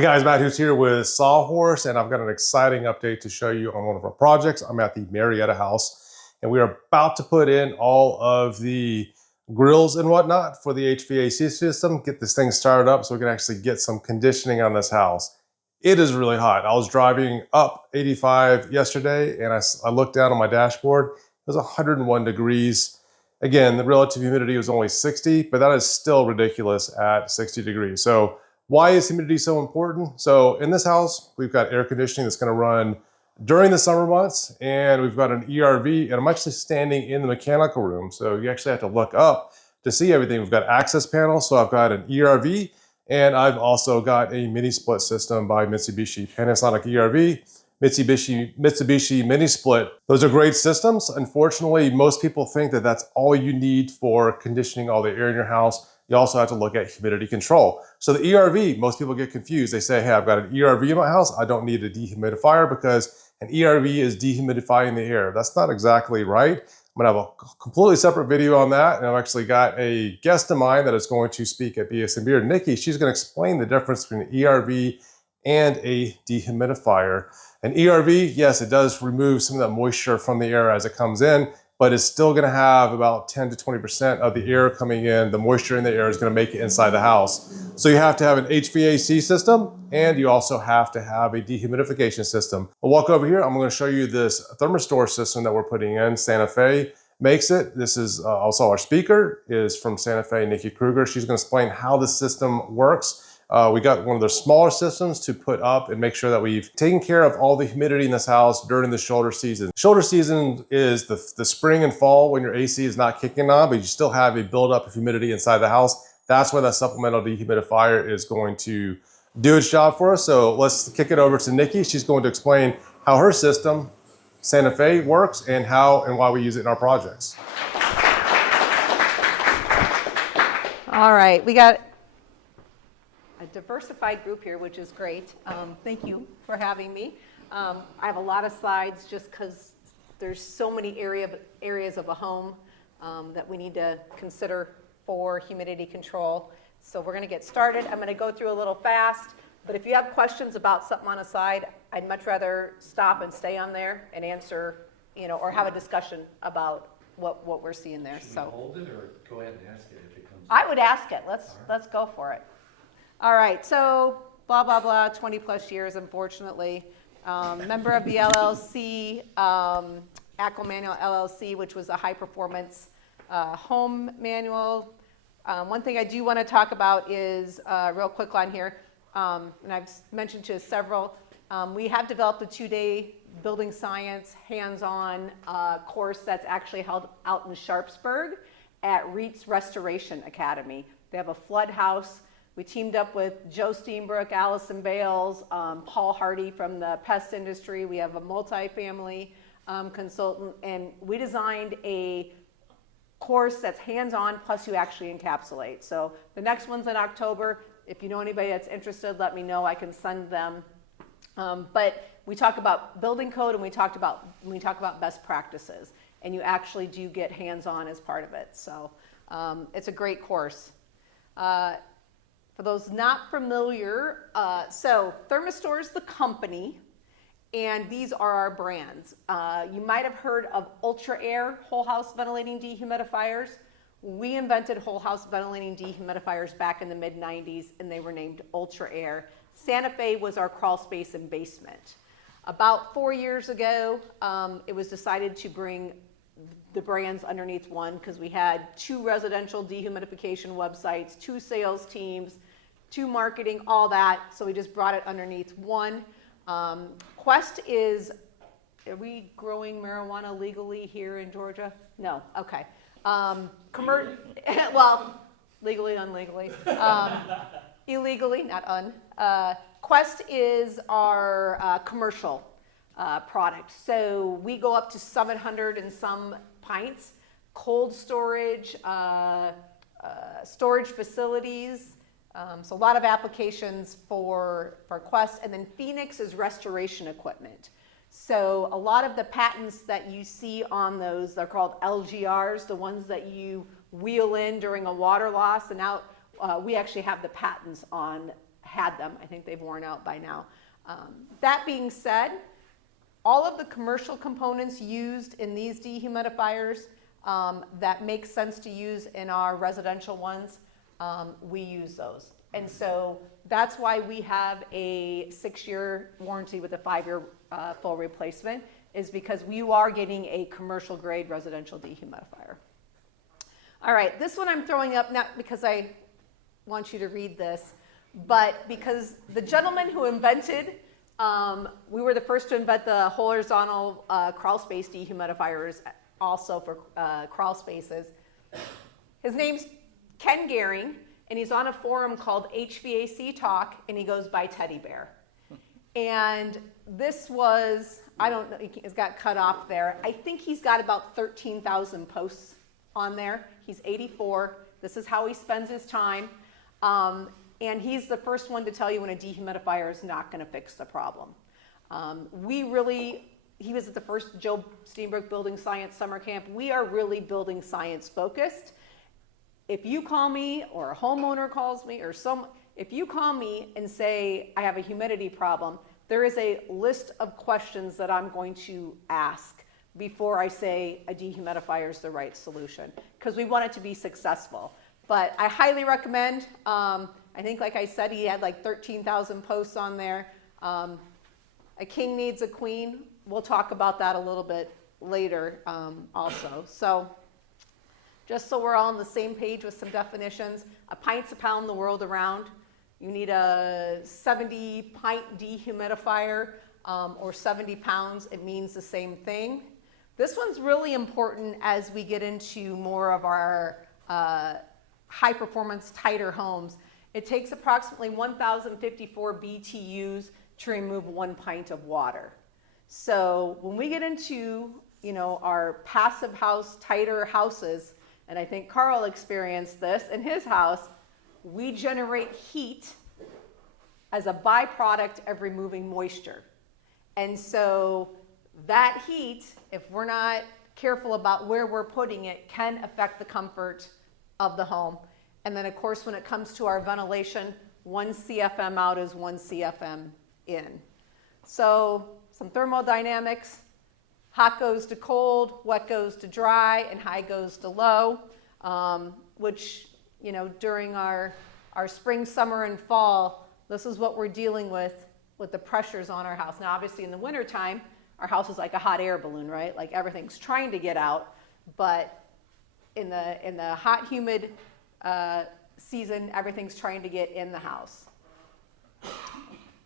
Hey guys, Matt Hoots here with SawHorse, and I've got an exciting update to show you on one of our projects. I'm at the Marietta house, and we are about to put in all of the grills and whatnot for the HVAC system, get this thing started up so we can actually get some conditioning on this house. It is really hot. I was driving up 85 yesterday, and I looked down on my dashboard. It was 101 degrees. Again, the relative humidity was only 60, but that is still ridiculous at 60 degrees. So why is humidity so important? So in this house, we've got air conditioning that's going to run during the summer months, and we've got an ERV, and I'm actually standing in the mechanical room. So you actually have to look up to see everything. We've got access panels, so I've got an ERV, and I've also got a mini split system by Mitsubishi, Panasonic ERV, Mitsubishi mini split. Those are great systems. Unfortunately, most people think that that's all you need for conditioning all the air in your house. You also have to look at humidity control. So the ERV, most people get confused. They say, hey, I've got an ERV in my house. I don't need a dehumidifier because an ERV is dehumidifying the air. That's not exactly right. I'm gonna have a completely separate video on that. And I've actually got a guest of mine that is going to speak at BSMB, Nikki. She's gonna explain the difference between an ERV and a dehumidifier. An ERV, yes, it does remove some of that moisture from the air as it comes in, but it's still gonna have about 10 to 20% of the air coming in. The moisture in the air is gonna make it inside the house. So you have to have an HVAC system, and you also have to have a dehumidification system. I'll walk over here. I'm gonna show you this Therma-Stor system that we're putting in. Santa Fe makes it. This is also our speaker is from Santa Fe, Nikki Krueger. She's gonna explain how the system works. We got one of the smaller systems to put up and make sure that we've taken care of all the humidity in this house during the shoulder season. Shoulder season is the spring and fall when your AC is not kicking on, but you still have a buildup of humidity inside the house. That's when that supplemental dehumidifier is going to do its job for us. So let's kick it over to Nikki. She's going to explain how her system, Santa Fe, works and how and why we use it in our projects. All right, we got a diversified group here, which is great. Thank you for having me. I have a lot of slides just because there's so many areas of a home that we need to consider for humidity control. So we're going to get started. I'm going to go through a little fast, but if you have questions about something on a slide, I'd much rather stop and stay on there and answer, or have a discussion about what we're seeing there. Should we hold it or go ahead and ask it if it comes up? I would ask it. Let's go for it. All right, so blah, blah, blah, 20 plus years, unfortunately. Member of the LLC, ACL Manual LLC, which was a high performance home manual. One thing I do want to talk about is, real quick on here, and I've mentioned to several, we have developed a 2-day building science hands-on course that's actually held out in Sharpsburg at REIT's Restoration Academy. They have a flood house. We teamed up with Joe Steenbrook, Allison Bales, Paul Hardy from the pest industry. We have a multifamily consultant, and we designed a course that's hands-on, plus you actually encapsulate. So the next one's in October. If you know anybody that's interested, let me know. I can send them. But we talk about building code, and we talk about best practices, and you actually do get hands-on as part of it. So it's a great course. For those not familiar, so Therma-Stor is the company, and these are our brands. You might have heard of Ultra Air whole house ventilating dehumidifiers. We invented whole house ventilating dehumidifiers back in the mid-90s, and they were named Ultra Air. Santa Fe was our crawl space and basement. About 4 years ago, it was decided to bring the brands underneath one because we had 2 residential dehumidification websites, 2 sales teams, 2 marketing, all that. So we just brought it underneath one. Quest is, are we growing marijuana legally here in Georgia? No, okay. Well, legally, unlegally. Illegally, not un. Quest is our commercial product. So we go up to 700 and some pints, cold storage, storage facilities. So a lot of applications for Quest. And then Phoenix is restoration equipment. So a lot of the patents that you see on those, they're called LGRs, the ones that you wheel in during a water loss. And now we actually have the patents on had them. I think they've worn out by now. That being said, all of the commercial components used in these dehumidifiers that make sense to use in our residential ones, we use those. And so that's why we have a 6-year warranty with a 5-year full replacement, is because you are getting a commercial grade residential dehumidifier. All right, this one I'm throwing up not because I want you to read this, but because the gentleman who invented, we were the first to invent the horizontal crawl space dehumidifiers, also for crawl spaces. His name's Ken Gehring, and he's on a forum called HVAC Talk, and he goes by Teddy Bear. And this was, I don't know, it's got cut off there. I think he's got about 13,000 posts on there. He's 84. This is how he spends his time. And he's the first one to tell you when a dehumidifier is not going to fix the problem. He was at the first Joe Steenbrook Building Science Summer Camp. We are really building science focused. If you call me, or a homeowner calls me, or if you call me and say, I have a humidity problem, there is a list of questions that I'm going to ask before I say a dehumidifier is the right solution, because we want it to be successful. But I highly recommend, I think like I said, he had like 13,000 posts on there. A king needs a queen. We'll talk about that a little bit later also. So just so we're all on the same page with some definitions, a pint's a pound the world around. You need a 70 pint dehumidifier or 70 pounds. It means the same thing. This one's really important as we get into more of our high performance, tighter homes. It takes approximately 1,054 BTUs to remove 1 pint of water. So when we get into, our passive house, tighter houses, and I think Carl experienced this in his house, we generate heat as a byproduct of removing moisture. And so that heat, if we're not careful about where we're putting it, can affect the comfort of the home. And then of course, when it comes to our ventilation, 1 CFM out is 1 CFM in. So some thermodynamics, hot goes to cold, wet goes to dry, and high goes to low, which, during our spring, summer, and fall, this is what we're dealing with the pressures on our house. Now, obviously in the wintertime, our house is like a hot air balloon, right? Like everything's trying to get out, but in the hot, humid season, everything's trying to get in the house.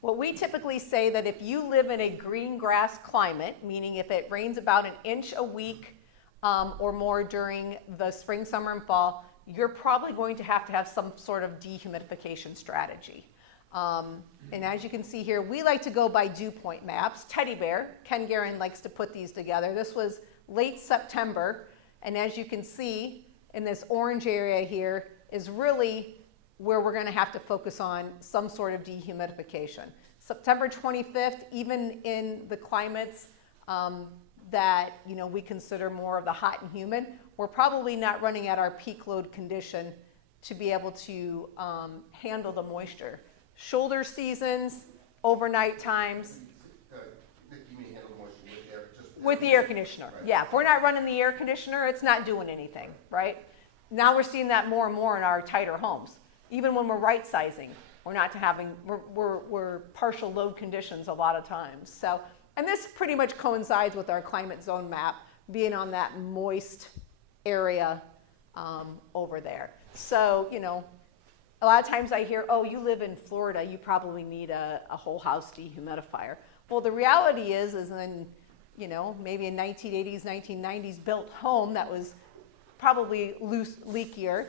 Well, we typically say that if you live in a green grass climate, meaning if it rains about 1 inch a week or more during the spring, summer, and fall, you're probably going to have some sort of dehumidification strategy. And as you can see here, we like to go by dew point maps. Teddy Bear, Ken Gehring, likes to put these together. This was late September, and as you can see in this orange area here is really where we're going to have to focus on some sort of dehumidification. September 25th, even in the climates that we consider more of the hot and humid, we're probably not running at our peak load condition to be able to handle the moisture. Shoulder seasons, overnight times. You mean handle the moisture with the air conditioner? Right. Yeah, if we're not running the air conditioner, it's not doing anything, right? Now we're seeing that more and more in our tighter homes. Even when we're right sizing, we're partial load conditions a lot of times. So, and this pretty much coincides with our climate zone map being on that moist area over there. So, a lot of times I hear, oh, you live in Florida, you probably need a whole house dehumidifier. Well, the reality is in, maybe a 1980s, 1990s built home that was probably leakier,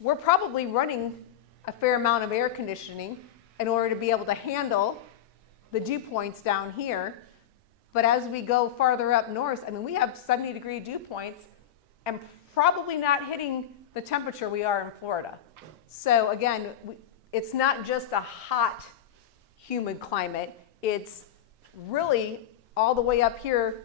we're probably running a fair amount of air conditioning in order to be able to handle the dew points down here. But as we go farther up north, we have 70-degree dew points and probably not hitting the temperature we are in Florida. So again, it's not just a hot, humid climate. It's really all the way up here,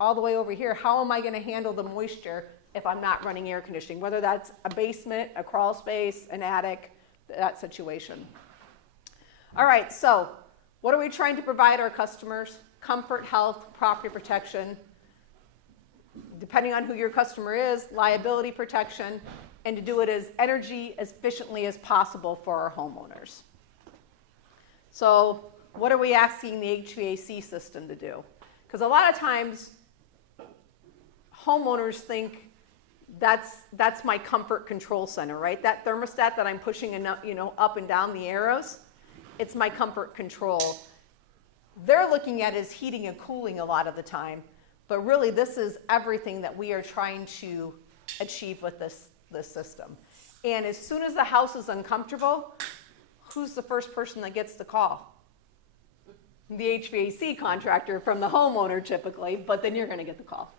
all the way over here. How am I going to handle the moisture if I'm not running air conditioning, whether that's a basement, a crawl space, an attic, that situation. All right, so what are we trying to provide our customers? Comfort, health, property protection, depending on who your customer is, liability protection, and to do it as energy as efficiently as possible for our homeowners. So what are we asking the HVAC system to do? Because a lot of times homeowners think that's my comfort control center, right? That thermostat that I'm pushing up and down the arrows, it's my comfort control. They're looking at as heating and cooling a lot of the time, but really this is everything that we are trying to achieve with this system. And as soon as the house is uncomfortable, who's the first person that gets the call? The HVAC contractor from the homeowner typically, but then you're going to get the call.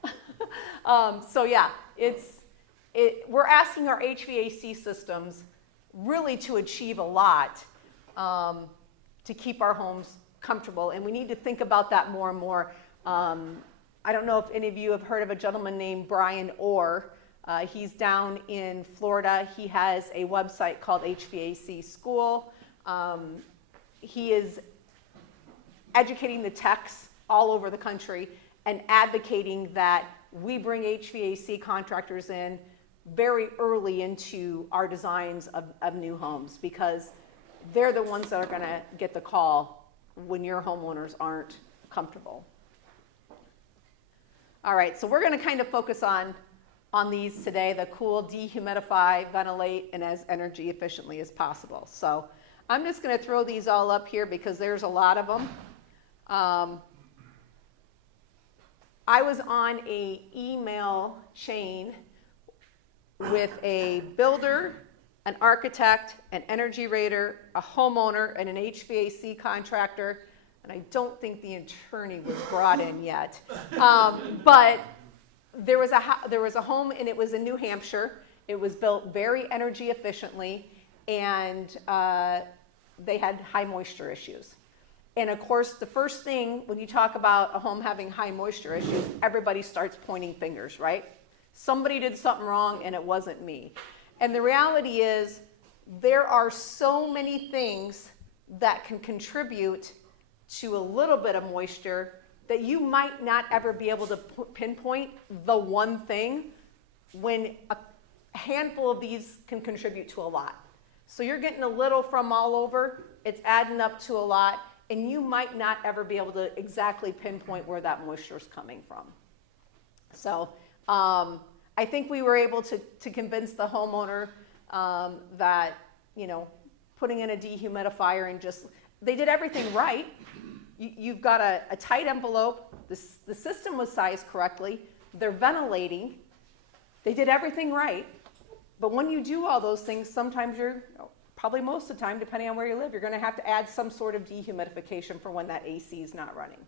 So yeah, we're asking our HVAC systems really to achieve a lot to keep our homes comfortable, and we need to think about that more and more. I don't know if any of you have heard of a gentleman named Brian Orr. He's down in Florida. He has a website called HVAC School. He is educating the techs all over the country and advocating that we bring HVAC contractors in very early into our designs of new homes, because they're the ones that are going to get the call when your homeowners aren't comfortable. All right, so we're going to kind of focus on these today: the cool, dehumidify, ventilate, and as energy efficiently as possible. So I'm just going to throw these all up here because there's a lot of them. I was on an email chain with a builder, an architect, an energy rater, a homeowner, and an HVAC contractor. And I don't think the attorney was brought in yet. But there was a home, and it was in New Hampshire. It was built very energy efficiently, and they had high moisture issues. And of course, the first thing when you talk about a home having high moisture issues, everybody starts pointing fingers, right? Somebody did something wrong, and it wasn't me. And the reality is, there are so many things that can contribute to a little bit of moisture that you might not ever be able to pinpoint the one thing, when a handful of these can contribute to a lot. So you're getting a little from all over, it's adding up to a lot, and you might not ever be able to exactly pinpoint where that moisture is coming from. So I think we were able to convince the homeowner that, putting in a dehumidifier and they did everything right. You've got a tight envelope, the system was sized correctly, they're ventilating, they did everything right. But when you do all those things, sometimes probably most of the time, depending on where you live, you're going to have to add some sort of dehumidification for when that AC is not running.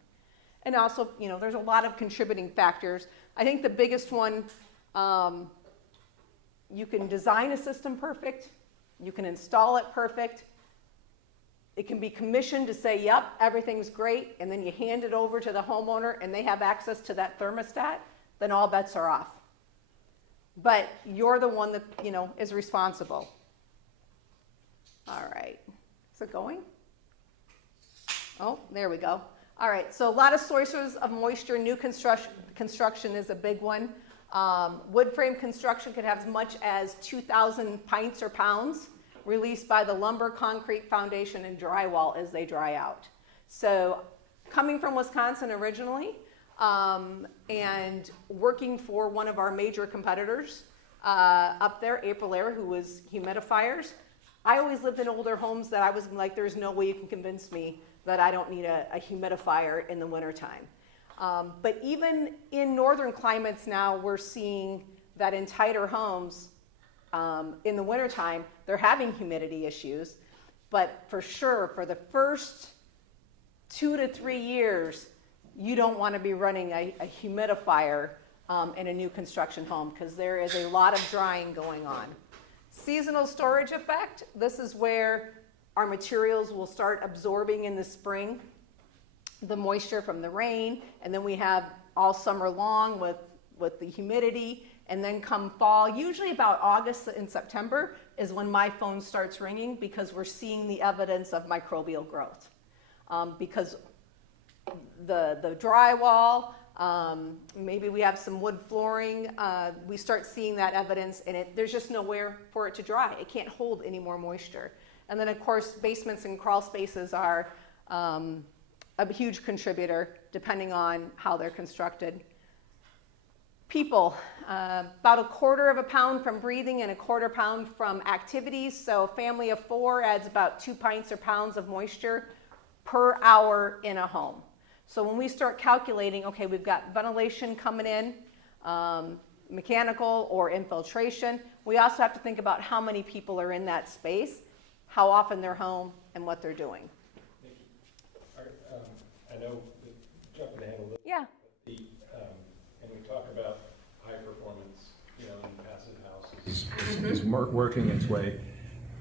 And also, there's a lot of contributing factors. I think the biggest one, you can design a system perfect, you can install it perfect, it can be commissioned to say, yep, everything's great, and then you hand it over to the homeowner and they have access to that thermostat, then all bets are off. But you're the one that, is responsible. All right, is it going? Oh, there we go. All right, so a lot of sources of moisture. New construction is a big one. Wood frame construction could have as much as 2,000 pints or pounds released by the lumber, concrete, foundation, and drywall as they dry out. So coming from Wisconsin originally, and working for one of our major competitors up there, Aprilaire, who was humidifiers, I always lived in older homes that I was like, there's no way you can convince me that I don't need a humidifier in the wintertime. But even in northern climates now, we're seeing that in tighter homes, in the wintertime, they're having humidity issues. But for sure, for the first 2 to 3 years, you don't want to be running a humidifier in a new construction home, because there is a lot of drying going on. Seasonal storage effect. This is where our materials will start absorbing in the spring the moisture from the rain, and then we have all summer long with the humidity, And then come fall, usually about August and September is when my phone starts ringing because we're seeing the evidence of microbial growth. Because the drywall, maybe we have some wood flooring, we start seeing that evidence and there's just nowhere for it to dry. It can't hold any more moisture. And then of course, basements and crawl spaces are a huge contributor depending on how they're constructed. People, about 1/4 pound from breathing and 1/4 pound from activities. So a family of 4 adds about 2 pints or pounds of moisture per hour in a home. So when we start calculating, okay, we've got ventilation coming in, mechanical or infiltration, we also have to think about how many people are in that space, how often they're home, and what they're doing. Nikki, I know, jumping ahead a little. Yeah. And we talk about high performance, in passive houses is working its way.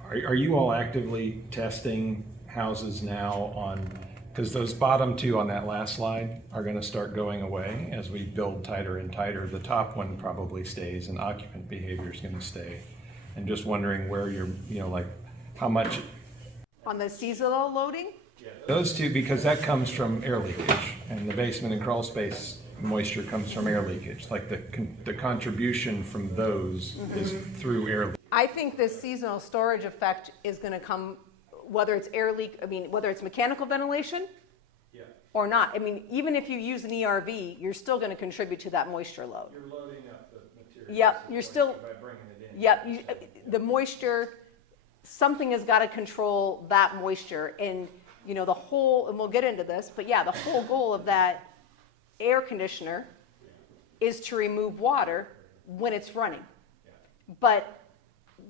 Are you all actively testing houses now because those bottom 2 on that last slide are going to start going away as we build tighter and tighter. The top one probably stays and occupant behavior is going to stay. And just wondering where you're, like how much. On the seasonal loading? Those 2, because that comes from air leakage and the basement and crawl space moisture comes from air leakage. Like the contribution from those is through air leakage. I think this seasonal storage effect is going to come whether it's whether it's mechanical ventilation or not. Even if you use an ERV, you're still going to contribute to that moisture load. You're loading up the material. Yep, you're still, by bringing it in. yep, the moisture, something has got to control that moisture. And, the whole, and we'll get into this, but yeah, the whole goal of that air conditioner is to remove water when it's running. But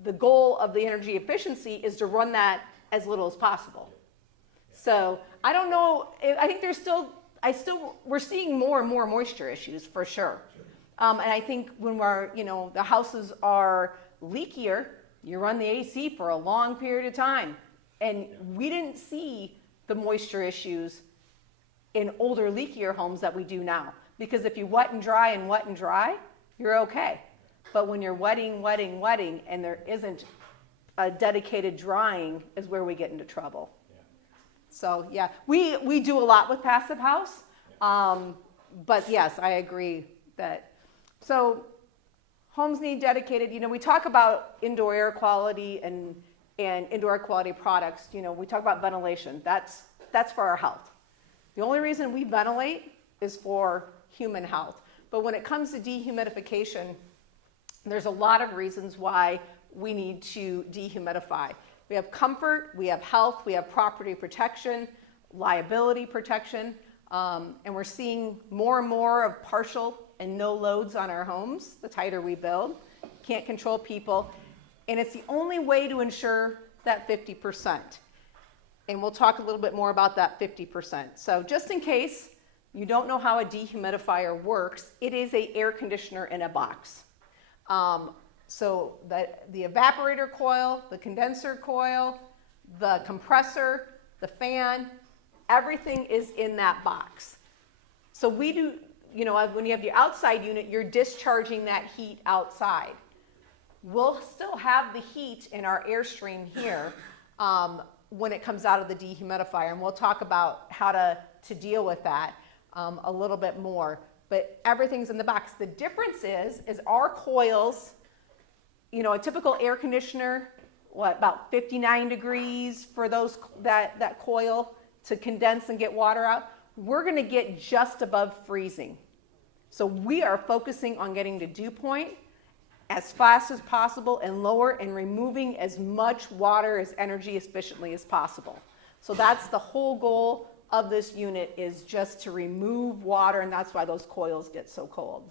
the goal of the energy efficiency is to run that as little as possible. So I don't know, I think we're seeing more and more moisture issues for sure. And I think when the houses are leakier, you run the AC for a long period of time. And we didn't see the moisture issues in older, leakier homes that we do now. Because if you wet and dry, you're okay. But when you're wetting, and there isn't a dedicated drying is where we get into trouble. So yeah, we do a lot with passive house. But yes, I agree that, so homes need dedicated, we talk about indoor air quality and indoor air quality products, we talk about ventilation. That's for our health. The only reason we ventilate is for human health. But when it comes to dehumidification, there's a lot of reasons why we need to dehumidify. We have comfort, we have health, we have property protection, liability protection, and we're seeing more and more of partial and no loads on our homes the tighter we build. Can't control people, and it's the only way to ensure that 50%. And we'll talk a little bit more about that 50%. So just in case you don't know how a dehumidifier works, it is an air conditioner in a box. So the evaporator coil, the condenser coil, the compressor, the fan, everything is in that box. So we do, when you have the outside unit, you're discharging that heat outside. We'll still have the heat in our airstream here when it comes out of the dehumidifier, and we'll talk about how to deal with that a little bit more. But everything's in the box. The difference is our coils, a typical air conditioner, about 59 degrees for that coil to condense and get water out. We're going to get just above freezing. So we are focusing on getting to dew point as fast as possible and lower and removing as much water as energy efficiently as possible. So that's the whole goal of this unit, is just to remove water, and that's why those coils get so cold.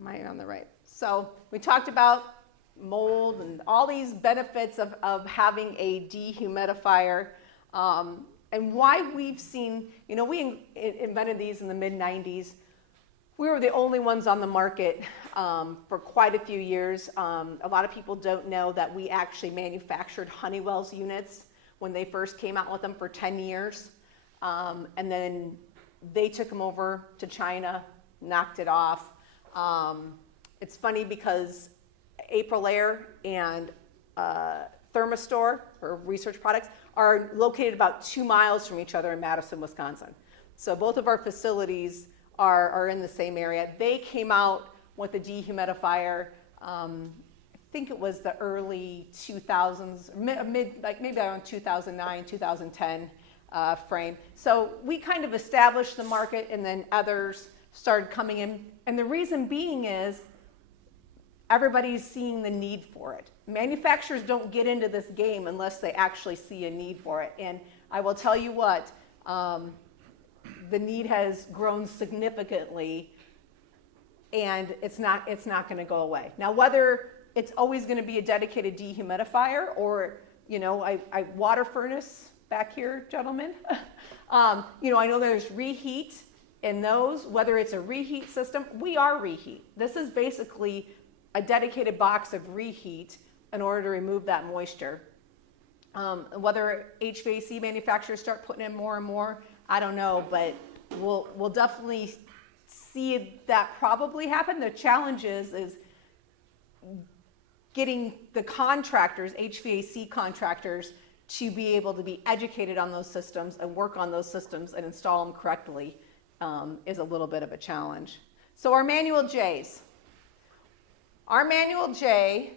Am I on the right? So we talked about mold and all these benefits of having a dehumidifier, and why we've seen, we invented these in the mid-90s. We were the only ones on the market for quite a few years. A lot of people don't know that we actually manufactured Honeywell's units when they first came out with them for 10 years. And then they took them over to China, knocked it off. It's funny because Aprilaire and Therma-Stor, or Research Products, are located about 2 miles from each other in Madison, Wisconsin. So both of our facilities are in the same area. They came out with a dehumidifier, I think it was the early 2000s, like maybe around 2009, 2010 frame. So we kind of established the market, and then others started coming in. And the reason being is everybody's seeing the need for it. Manufacturers don't get into this game unless they actually see a need for it. And I will tell you what, the need has grown significantly, and it's not going to go away. Now, whether it's always going to be a dedicated dehumidifier or, you know, I water furnace back here, gentlemen. You know, I know there's reheat in those, whether it's a reheat system. We are reheat. This is basically a dedicated box of reheat in order to remove that moisture. Whether HVAC manufacturers start putting in more and more, I don't know, but we'll definitely see that probably happen. The challenge is getting the contractors, HVAC contractors, to be able to be educated on those systems and work on those systems and install them correctly is a little bit of a challenge. So our manual J's. Our manual J,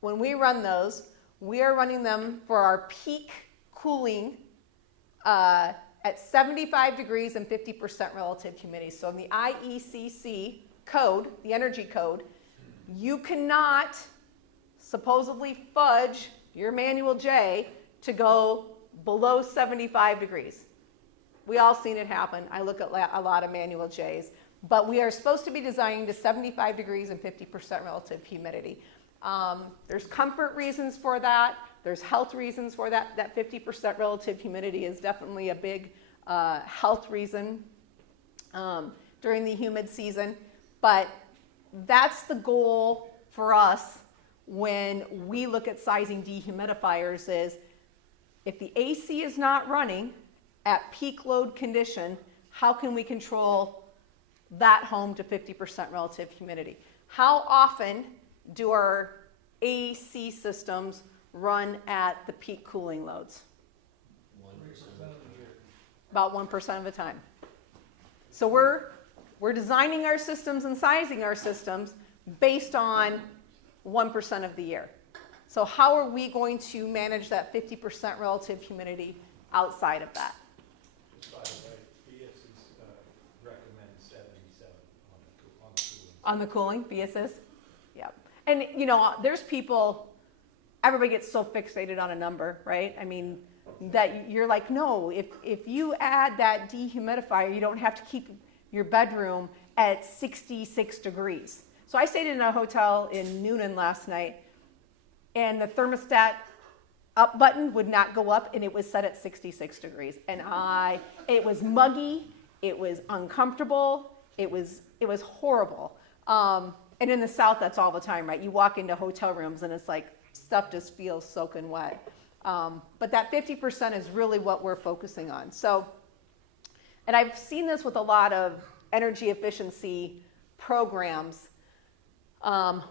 when we run those, we are running them for our peak cooling at 75 degrees and 50% relative humidity. So in the IECC code, the energy code, you cannot supposedly fudge your manual J to go below 75 degrees. We all seen it happen. I look at a lot of manual J's, but we are supposed to be designing to 75 degrees and 50% relative humidity. There's comfort reasons for that. There's health reasons for that. That 50% relative humidity is definitely a big health reason during the humid season. But that's the goal for us when we look at sizing dehumidifiers is if the AC is not running at peak load condition, how can we control that home to 50% relative humidity? How often do our AC systems run at the peak cooling loads? 1%. About 1% of the time. So we're designing our systems and sizing our systems based on 1% of the year. So how are we going to manage that 50% relative humidity outside of that? Just by the way, BS recommend 77 On the cooling, BSS? Yeah. And you know, there's people, everybody gets so fixated on a number, right? I mean, that you're like, no, if you add that dehumidifier, you don't have to keep your bedroom at 66 degrees. So I stayed in a hotel in Noonan last night, and the thermostat up button would not go up, and it was set at 66 degrees. And it was muggy, it was uncomfortable, it was horrible. And in the South, that's all the time, right? You walk into hotel rooms, and it's like stuff just feels soaking wet. But that 50% is really what we're focusing on. So, and I've seen this with a lot of energy efficiency programs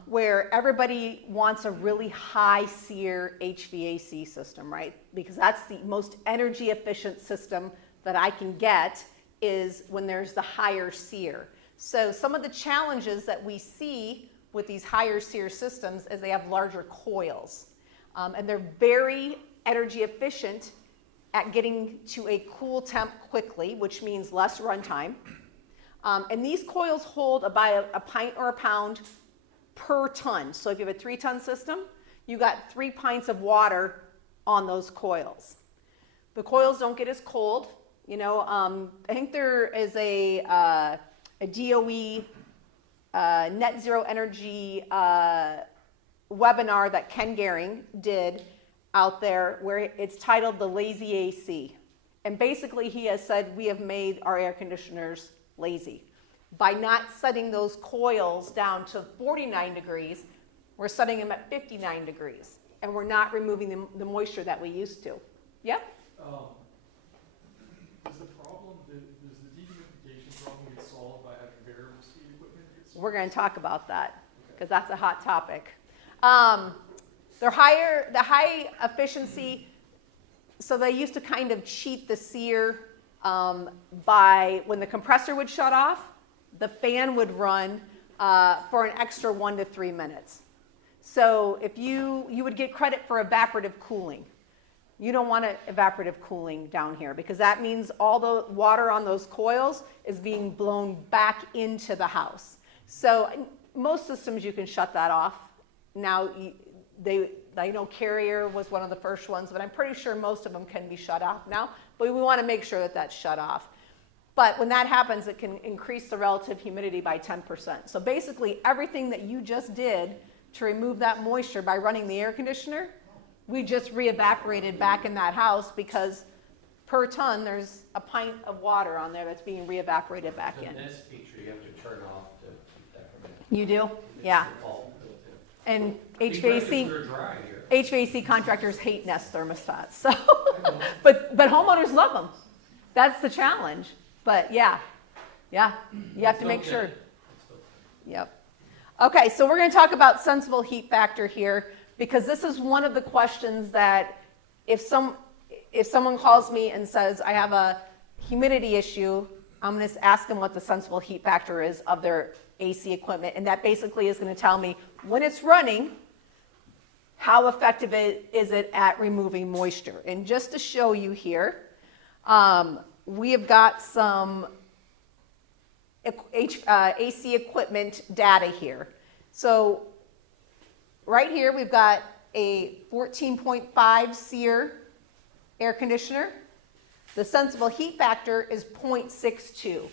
where everybody wants a really high SEER HVAC system, right? Because that's the most energy efficient system that I can get is when there's the higher SEER. So some of the challenges that we see with these higher SEER systems is they have larger coils. And they're very energy efficient at getting to a cool temp quickly, which means less runtime. And these coils hold about a pint or a pound per ton. So if you have a 3-ton system, you got 3 pints of water on those coils. The coils don't get as cold. You know, I think there is a DOE net zero energy webinar that Ken Gehring did out there where it's titled The Lazy AC. And basically he has said we have made our air conditioners lazy. By not setting those coils down to 49 degrees, we're setting them at 59 degrees. And we're not removing the moisture that we used to. Yep? Does the dehumidification problem get solved by having variable We're going to talk about that because that's a hot topic. The high efficiency, so they used to kind of cheat the SEER by when the compressor would shut off, the fan would run for an extra 1 to 3 minutes. So if you would get credit for evaporative cooling. You don't want evaporative cooling down here because that means all the water on those coils is being blown back into the house. So most systems you can shut that off. Now, I know Carrier was one of the first ones, but I'm pretty sure most of them can be shut off now. But we want to make sure that that's shut off. But when that happens, it can increase the relative humidity by 10%. So basically, everything that you just did to remove that moisture by running the air conditioner, we just re-evaporated back in that house because per ton, there's a pint of water on there that's being re-evaporated back in. This feature you have to turn off to keep that from happening. You do? Yeah. And HVAC contractors hate Nest thermostats. So, but homeowners love them. That's the challenge. But yeah, you have to make sure. Yep. Okay, so we're going to talk about sensible heat factor here because this is one of the questions that if someone calls me and says I have a humidity issue, I'm going to ask them what the sensible heat factor is of their AC equipment, and that basically is going to tell me when it's running, how effective is it at removing moisture. And just to show you here, we have got some AC equipment data here. So right here we've got a 14.5 SEER air conditioner. The sensible heat factor is 0.62.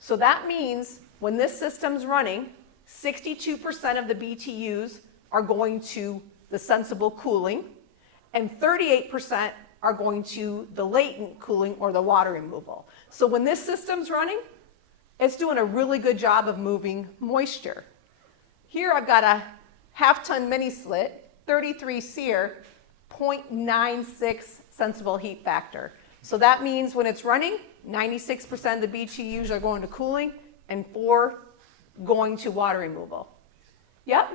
So that means when this system's running, 62% of the BTUs are going to the sensible cooling, and 38% are going to the latent cooling or the water removal. So when this system's running, it's doing a really good job of moving moisture. Here I've got a half-ton mini slit, 33 SEER, 0.96 sensible heat factor. So that means when it's running, 96% of the BTUs are going to cooling and 4 going to water removal. Yep?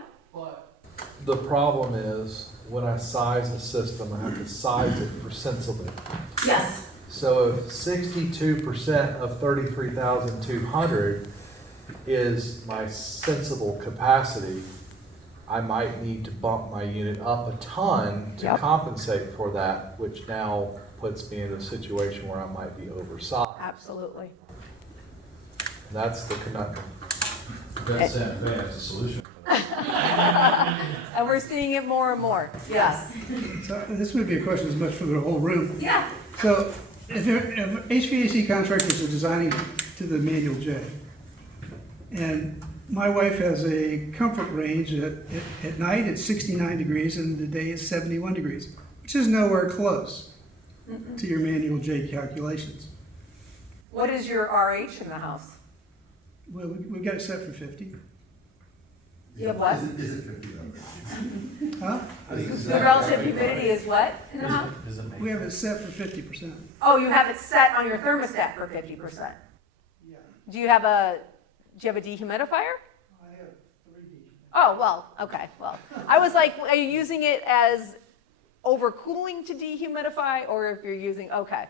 The problem is when I size a system, I have to size it for sensibly. Yes. So if 62% of 33,200 is my sensible capacity, I might need to bump my unit up a ton to compensate for that, which now puts me in a situation where I might be oversized. Absolutely. That's the conundrum. That's Santa Fe as a solution. And we're seeing it more and more. Yes. So this would be a question as much for the whole room. Yeah. So if HVAC contractors are designing to the manual J, and my wife has a comfort range at night it's 69 degrees and the day is 71 degrees, which is nowhere close to your manual J calculations. What is your RH in the house? Well, we got it set for 50. You have what? Is it 50 though? Huh? The relative humidity is what in the house? We have it set for 50%. Oh, you have it set on your thermostat for 50%. Yeah. Do you have a dehumidifier? I have 3D. Oh, well, okay, well. I was like, are you using it as overcooling to dehumidify, or if you're using, okay.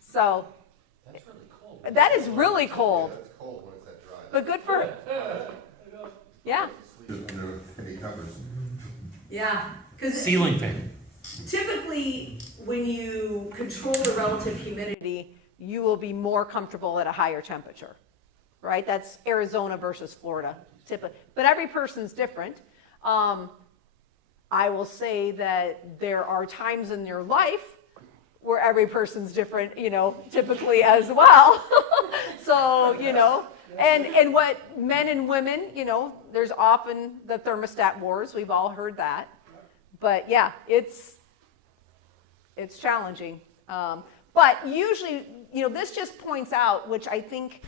So, That's really cold. that is really cold, It's cold when it's that dry. but good for, yeah. Sleep under heavy covers. Yeah, because Ceiling fan. typically, when you control the relative humidity, you will be more comfortable at a higher temperature, right? That's Arizona versus Florida, typically. But every person's different. I will say that there are times in your life where every person's different, typically as well. So, and what men and women, there's often the thermostat wars. We've all heard that. But yeah, it's challenging. But usually, this just points out, which I think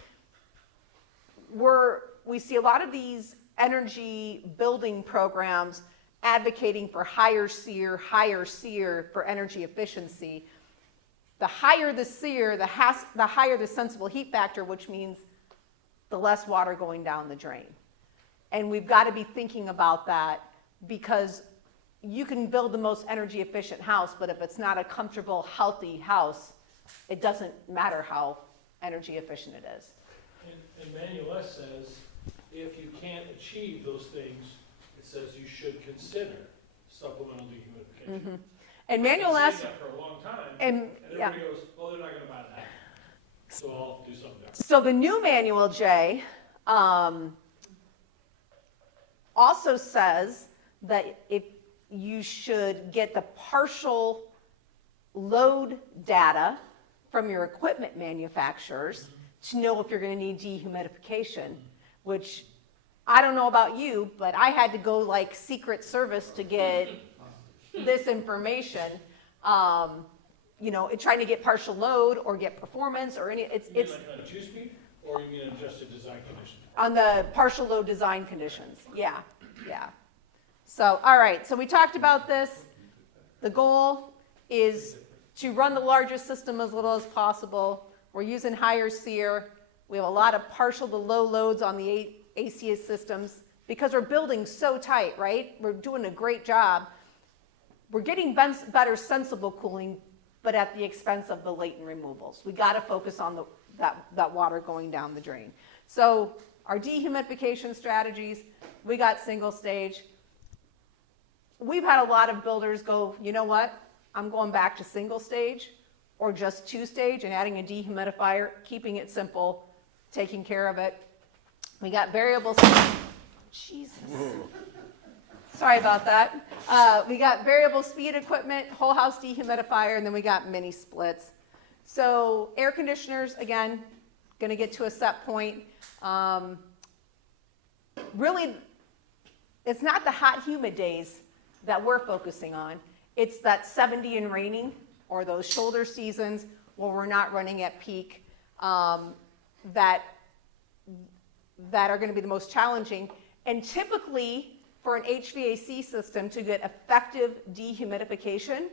we see a lot of these energy building programs advocating for higher SEER for energy efficiency. The higher the SEER, the higher the sensible heat factor, which means the less water going down the drain. And we've got to be thinking about that, because you can build the most energy efficient house, but if it's not a comfortable, healthy house, it doesn't matter how energy efficient it is. And Manual S says, if you can't achieve those things, it says you should consider supplemental dehumidification. And Manual I've been S, saying that for a long time, and and yeah. everybody goes, well, they're not gonna buy that. So I'll do something different. So the new Manual J also says that if you should get the partial load data from your equipment manufacturers to know if you're going to need dehumidification, which I don't know about you, but I had to go like Secret Service to get this information. You know, trying to get partial load or get performance or any, it's You mean like on a two-speed, or you mean adjusted design condition? on the partial load design conditions. Yeah, yeah. So, all right, so we talked about this. The goal is to run the largest system as little as possible. We're using higher SEER. We have a lot of partial to low loads on the ACS systems because we're building so tight, right? We're doing a great job. We're getting better sensible cooling, but at the expense of the latent removals. We got to focus on that water going down the drain. So our dehumidification strategies, we got single stage. We've had a lot of builders go, you know what? I'm going back to single stage or just two stage and adding a dehumidifier, keeping it simple, taking care of it. We got variable speed. Jesus. Sorry about that. We got variable speed equipment, whole house dehumidifier, and then we got mini splits. So air conditioners, again, going to get to a set point. Really, it's not the hot, humid days that we're focusing on. It's that 70 and raining or those shoulder seasons where we're not running at peak that are going to be the most challenging. And typically, for an HVAC system to get effective dehumidification,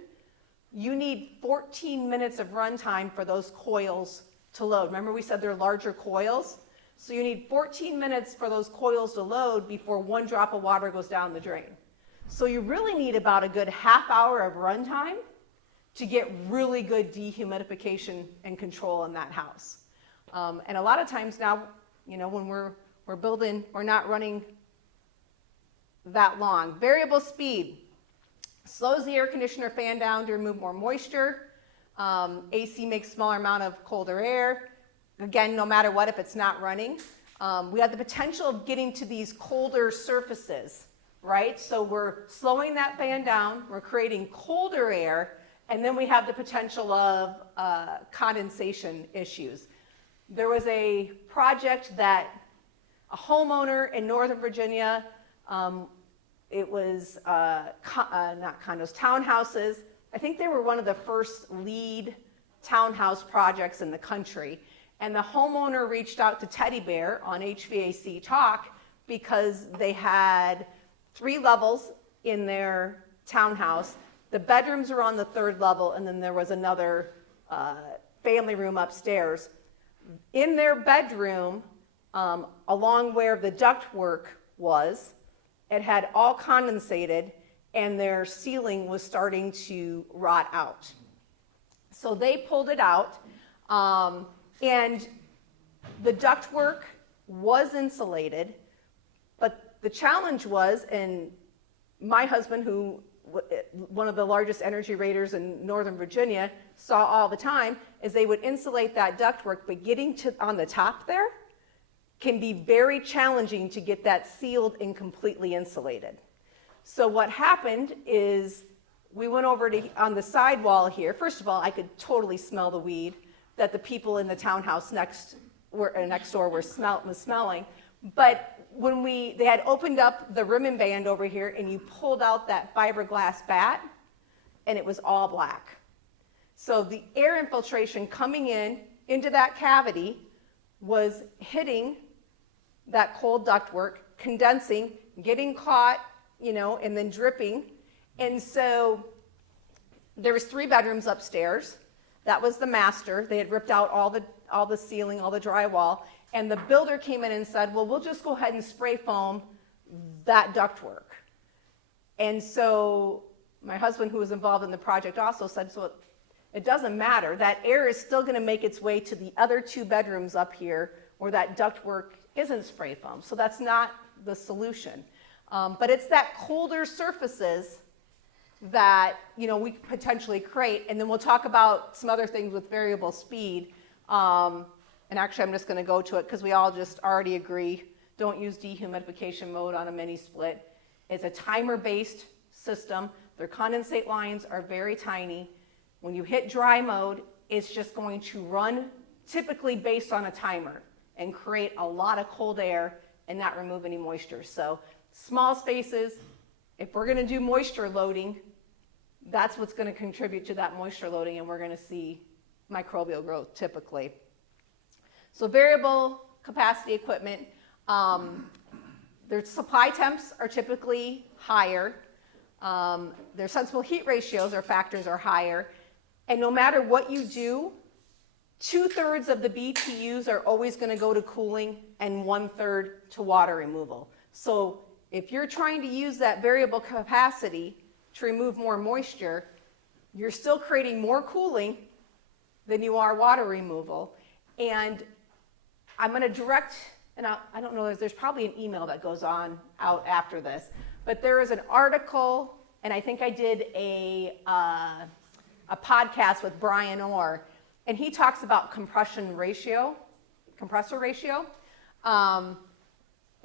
you need 14 minutes of runtime for those coils to load. Remember we said they're larger coils? So you need 14 minutes for those coils to load before one drop of water goes down the drain. So you really need about a good half hour of runtime to get really good dehumidification and control in that house. And a lot of times now, you know, when we're building, we're not running that long. Variable speed slows the air conditioner fan down to remove more moisture. AC makes smaller amount of colder air. Again, no matter what, if it's not running. We have the potential of getting to these colder surfaces, right? So we're slowing that fan down, we're creating colder air, and then we have the potential of condensation issues. There was a project that a homeowner in Northern Virginia, it was not condos, townhouses. I think they were one of the first LEED townhouse projects in the country. And the homeowner reached out to Teddy Bear on HVAC Talk because they had 3 levels in their townhouse. The bedrooms were on the 3rd level, and then there was another family room upstairs. In their bedroom, along where the ductwork was, it had all condensated, and their ceiling was starting to rot out. So they pulled it out, and the ductwork was insulated, but the challenge was, and my husband, who one of the largest energy raters in Northern Virginia, saw all the time, is they would insulate that ductwork, but getting to on the top there can be very challenging to get that sealed and completely insulated. So what happened is we went over to on the sidewall here. First of all, I could totally smell the weed that the people in the townhouse next door were smelling. But when they had opened up the ribbon band over here and you pulled out that fiberglass bat, and it was all black. So the air infiltration coming into that cavity was hitting that cold ductwork, condensing, getting caught, you know, and then dripping. And so there was 3 bedrooms upstairs. That was the master. They had ripped out all the ceiling, all the drywall. And the builder came in and said, well, we'll just go ahead and spray foam that ductwork. And so my husband, who was involved in the project, also said, so it doesn't matter. That air is still going to make its way to the other 2 bedrooms up here where that ductwork isn't spray foam. So that's not the solution. But it's that colder surfaces that, you know, we could potentially create. And then we'll talk about some other things with variable speed. And actually, I'm just going to go to it because we all just already agree. Don't use dehumidification mode on a mini split. It's a timer-based system. Their condensate lines are very tiny. When you hit dry mode, it's just going to run typically based on a timer and create a lot of cold air and not remove any moisture. So small spaces, if we're going to do moisture loading, that's what's going to contribute to that moisture loading, and we're going to see microbial growth typically. So variable capacity equipment, their supply temps are typically higher. Their sensible heat ratios or factors are higher. And no matter what you do, 2/3 of the BTUs are always going to go to cooling and 1/3 to water removal. So if you're trying to use that variable capacity to remove more moisture, you're still creating more cooling than you are water removal. And I'm going to direct, and I don't know, there's probably an email that goes on out after this, but there is an article, and I think I did a podcast with Brian Orr, and he talks about compressor ratio.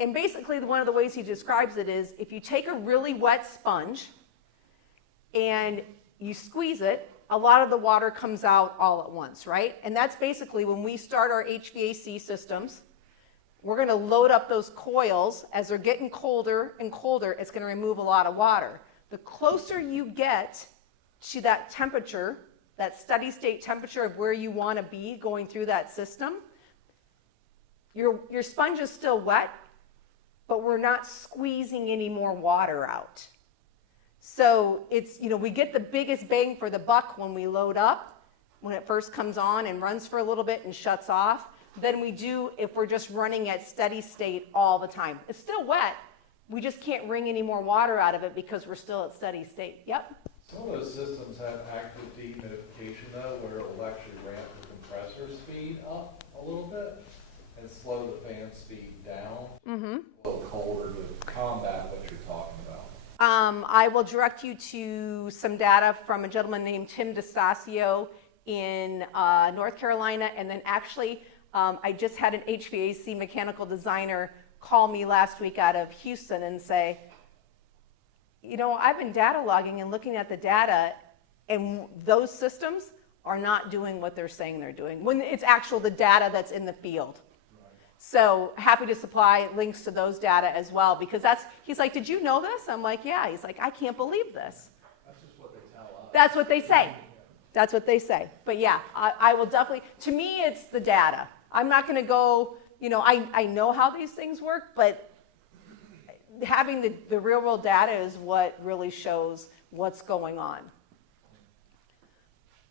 And basically one of the ways he describes it is if you take a really wet sponge and you squeeze it, a lot of the water comes out all at once, right? And that's basically when we start our HVAC systems, we're going to load up those coils. As they're getting colder and colder, it's going to remove a lot of water. The closer you get to that temperature, that steady state temperature of where you want to be going through that system, your sponge is still wet, but we're not squeezing any more water out. So it's, you know, we get the biggest bang for the buck when we load up, when it first comes on and runs for a little bit and shuts off, than we do if we're just running at steady state all the time. It's still wet, we just can't wring any more water out of it because we're still at steady state. Yep? Some of those systems have active dehumidification though, where it'll actually ramp the compressor speed up a little bit and slow the fan speed down a little colder to combat what you're talking about. I will direct you to some data from a gentleman named Tim DeStasio in North Carolina, and then actually I just had an HVAC mechanical designer call me last week out of Houston and say, you know, I've been data logging and looking at the data, and those systems are not doing what they're saying they're doing when it's actual the data that's in the field. So happy to supply links to those data as well, because he's like, did you know this? I'm like, yeah. He's like, I can't believe this. That's just what they tell us. That's what they say. That's what they say. But yeah, I will definitely, to me, it's the data. I'm not going to go, you know, I know how these things work, but having the real world data is what really shows what's going on.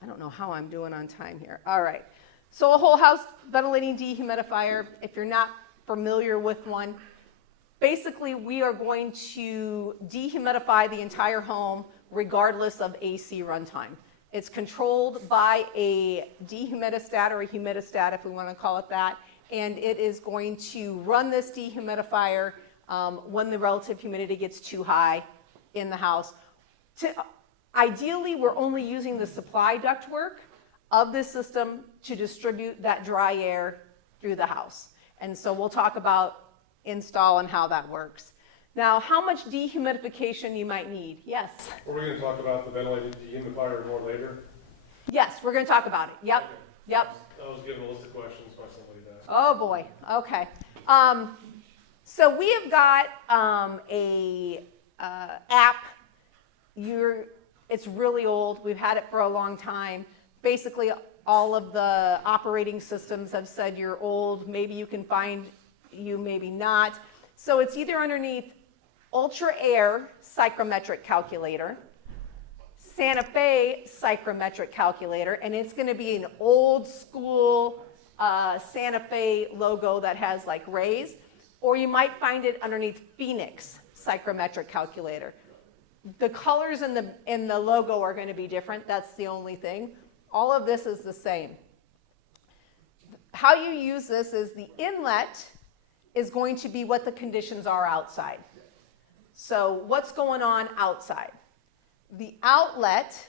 I don't know how I'm doing on time here. All right. So a whole house ventilating dehumidifier, if you're not familiar with one, basically we are going to dehumidify the entire home regardless of AC runtime. It's controlled by a dehumidistat or a humidistat, if we want to call it that, and it is going to run this dehumidifier when the relative humidity gets too high in the house. Ideally, we're only using the supply ductwork of this system to distribute that dry air through the house. And so we'll talk about install and how that works. Now, how much dehumidification you might need? Yes? Are we going to talk about the ventilated dehumidifier more later? Yes, we're going to talk about it. Yep, yep. I was given a list of questions by somebody that. Oh boy, okay. So we have got a app. It's really old. We've had it for a long time. Basically, all of the operating systems have said you're old. Maybe you can find you, maybe not. So it's either underneath Ultra Air Psychrometric Calculator, Santa Fe Psychrometric Calculator, and it's going to be an old school Santa Fe logo that has like rays, or you might find it underneath Phoenix Psychrometric calculator. The colors in the logo are going to be different. That's the only thing. All of this is the same. How you use this is the inlet is going to be what the conditions are outside. So what's going on outside? The outlet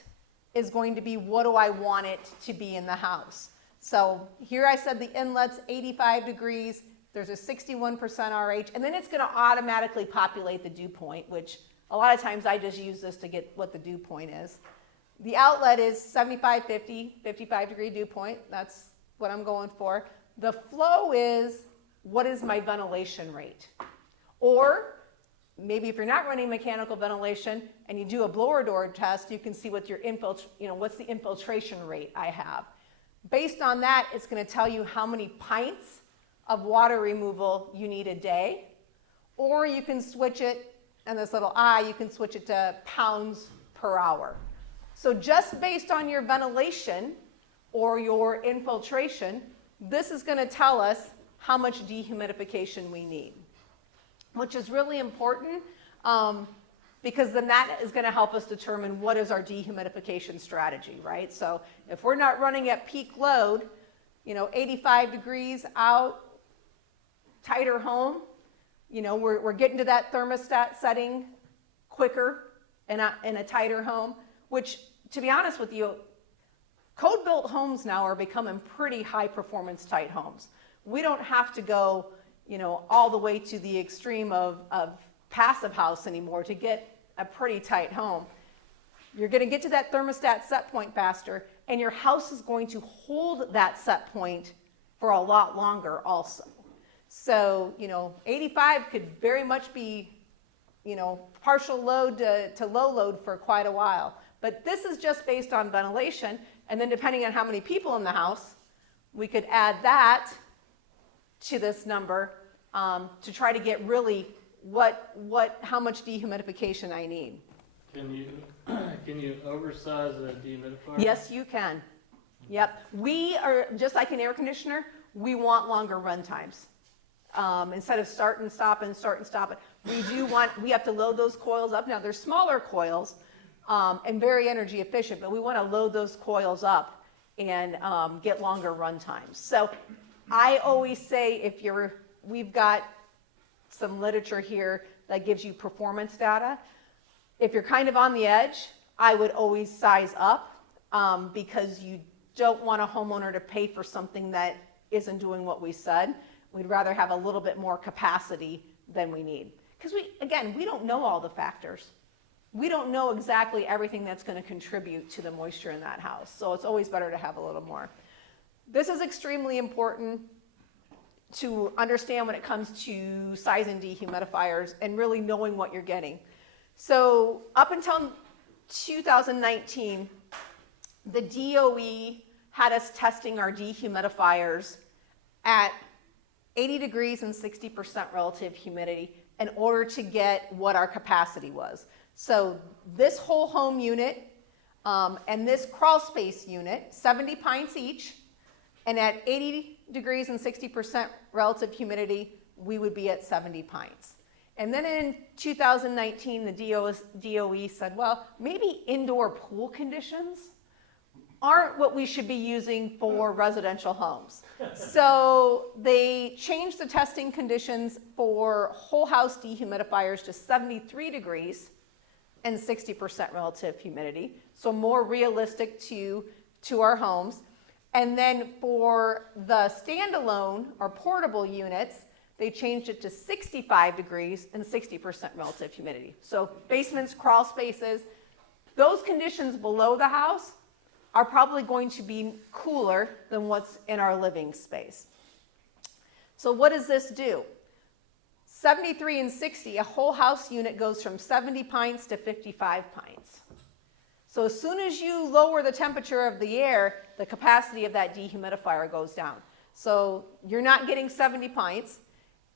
is going to be what do I want it to be in the house. So here I said the inlet's 85 degrees. There's a 61% RH, and then it's going to automatically populate the dew point, which a lot of times I just use this to get what the dew point is. The outlet is 75, 50, 55 degree dew point. That's what I'm going for. The flow is what is my ventilation rate? Or maybe if you're not running mechanical ventilation and you do a blower door test, you can see what your what's the infiltration rate I have. Based on that, it's going to tell you how many pints of water removal you need a day, or you can switch it, and this little I, you can switch it to pounds per hour. So just based on your ventilation or your infiltration, this is going to tell us how much dehumidification we need, which is really important because then that is going to help us determine what is our dehumidification strategy, right? So if we're not running at peak load, 85 degrees out, tighter home, we're getting to that thermostat setting quicker in a tighter home, which, to be honest with you, code-built homes now are becoming pretty high-performance tight homes. We don't have to go, all the way to the extreme of passive house anymore to get a pretty tight home. You're going to get to that thermostat set point faster, and your house is going to hold that set point for a lot longer also. So, 85 could very much be, partial load to low load for quite a while. But this is just based on ventilation, and then depending on how many people in the house, we could add that to this number to try to get really how much dehumidification I need. Can you oversize a dehumidifier? Yes, you can. Yep. We are, just like an air conditioner, we want longer run times. Instead of start and stop and start and stop it, we have to load those coils up. Now, they're smaller coils and very energy efficient, but we want to load those coils up and get longer run times. So I always say we've got some literature here that gives you performance data. If you're kind of on the edge, I would always size up because you don't want a homeowner to pay for something that isn't doing what we said. We'd rather have a little bit more capacity than we need. Because we don't know all the factors. We don't know exactly everything that's going to contribute to the moisture in that house. So it's always better to have a little more. This is extremely important to understand when it comes to sizing dehumidifiers and really knowing what you're getting. So up until 2019, the DOE had us testing our dehumidifiers at 80 degrees and 60% relative humidity in order to get what our capacity was. So this whole home unit and this crawl space unit, 70 pints each, and at 80 degrees and 60% relative humidity, we would be at 70 pints. And then in 2019, the DOE said, well, maybe indoor pool conditions aren't what we should be using for residential homes. So they changed the testing conditions for whole house dehumidifiers to 73 degrees and 60% relative humidity, so more realistic to our homes. And then for the standalone or portable units, they changed it to 65 degrees and 60% relative humidity. So basements, crawl spaces, those conditions below the house are probably going to be cooler than what's in our living space. So what does this do? 73 and 60, a whole house unit goes from 70 pints to 55 pints. So as soon as you lower the temperature of the air, the capacity of that dehumidifier goes down. So you're not getting 70 pints.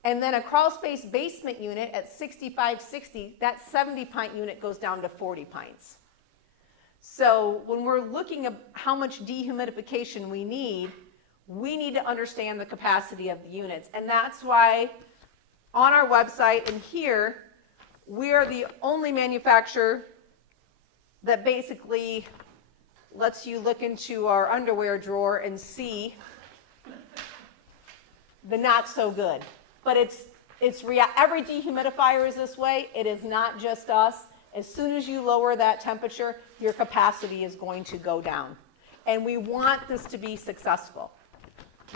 And then a crawl space basement unit at 65, 60, that 70 pint unit goes down to 40 pints. So when we're looking at how much dehumidification we need to understand the capacity of the units. And that's why on our website, and here, we are the only manufacturer that basically lets you look into our underwear drawer and see the not so good. But every dehumidifier is this way. It is not just us. As soon as you lower that temperature, your capacity is going to go down. And we want this to be successful.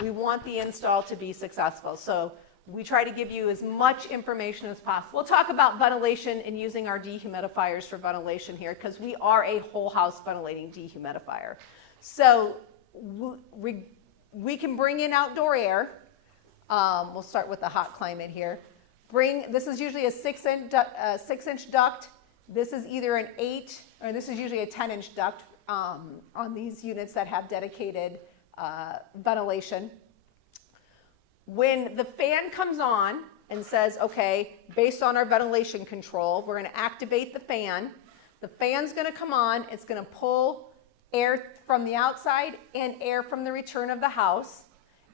We want the install to be successful. So we try to give you as much information as possible. We'll talk about ventilation and using our dehumidifiers for ventilation here, because we are a whole house ventilating dehumidifier. So we can bring in outdoor air. We'll start with the hot climate here. This is usually a 6-inch duct. This is either an 8, or this is usually a 10-inch duct on these units that have dedicated ventilation. When the fan comes on and says, okay, based on our ventilation control, we're going to activate the fan. The fan's going to come on. It's going to pull air from the outside and air from the return of the house.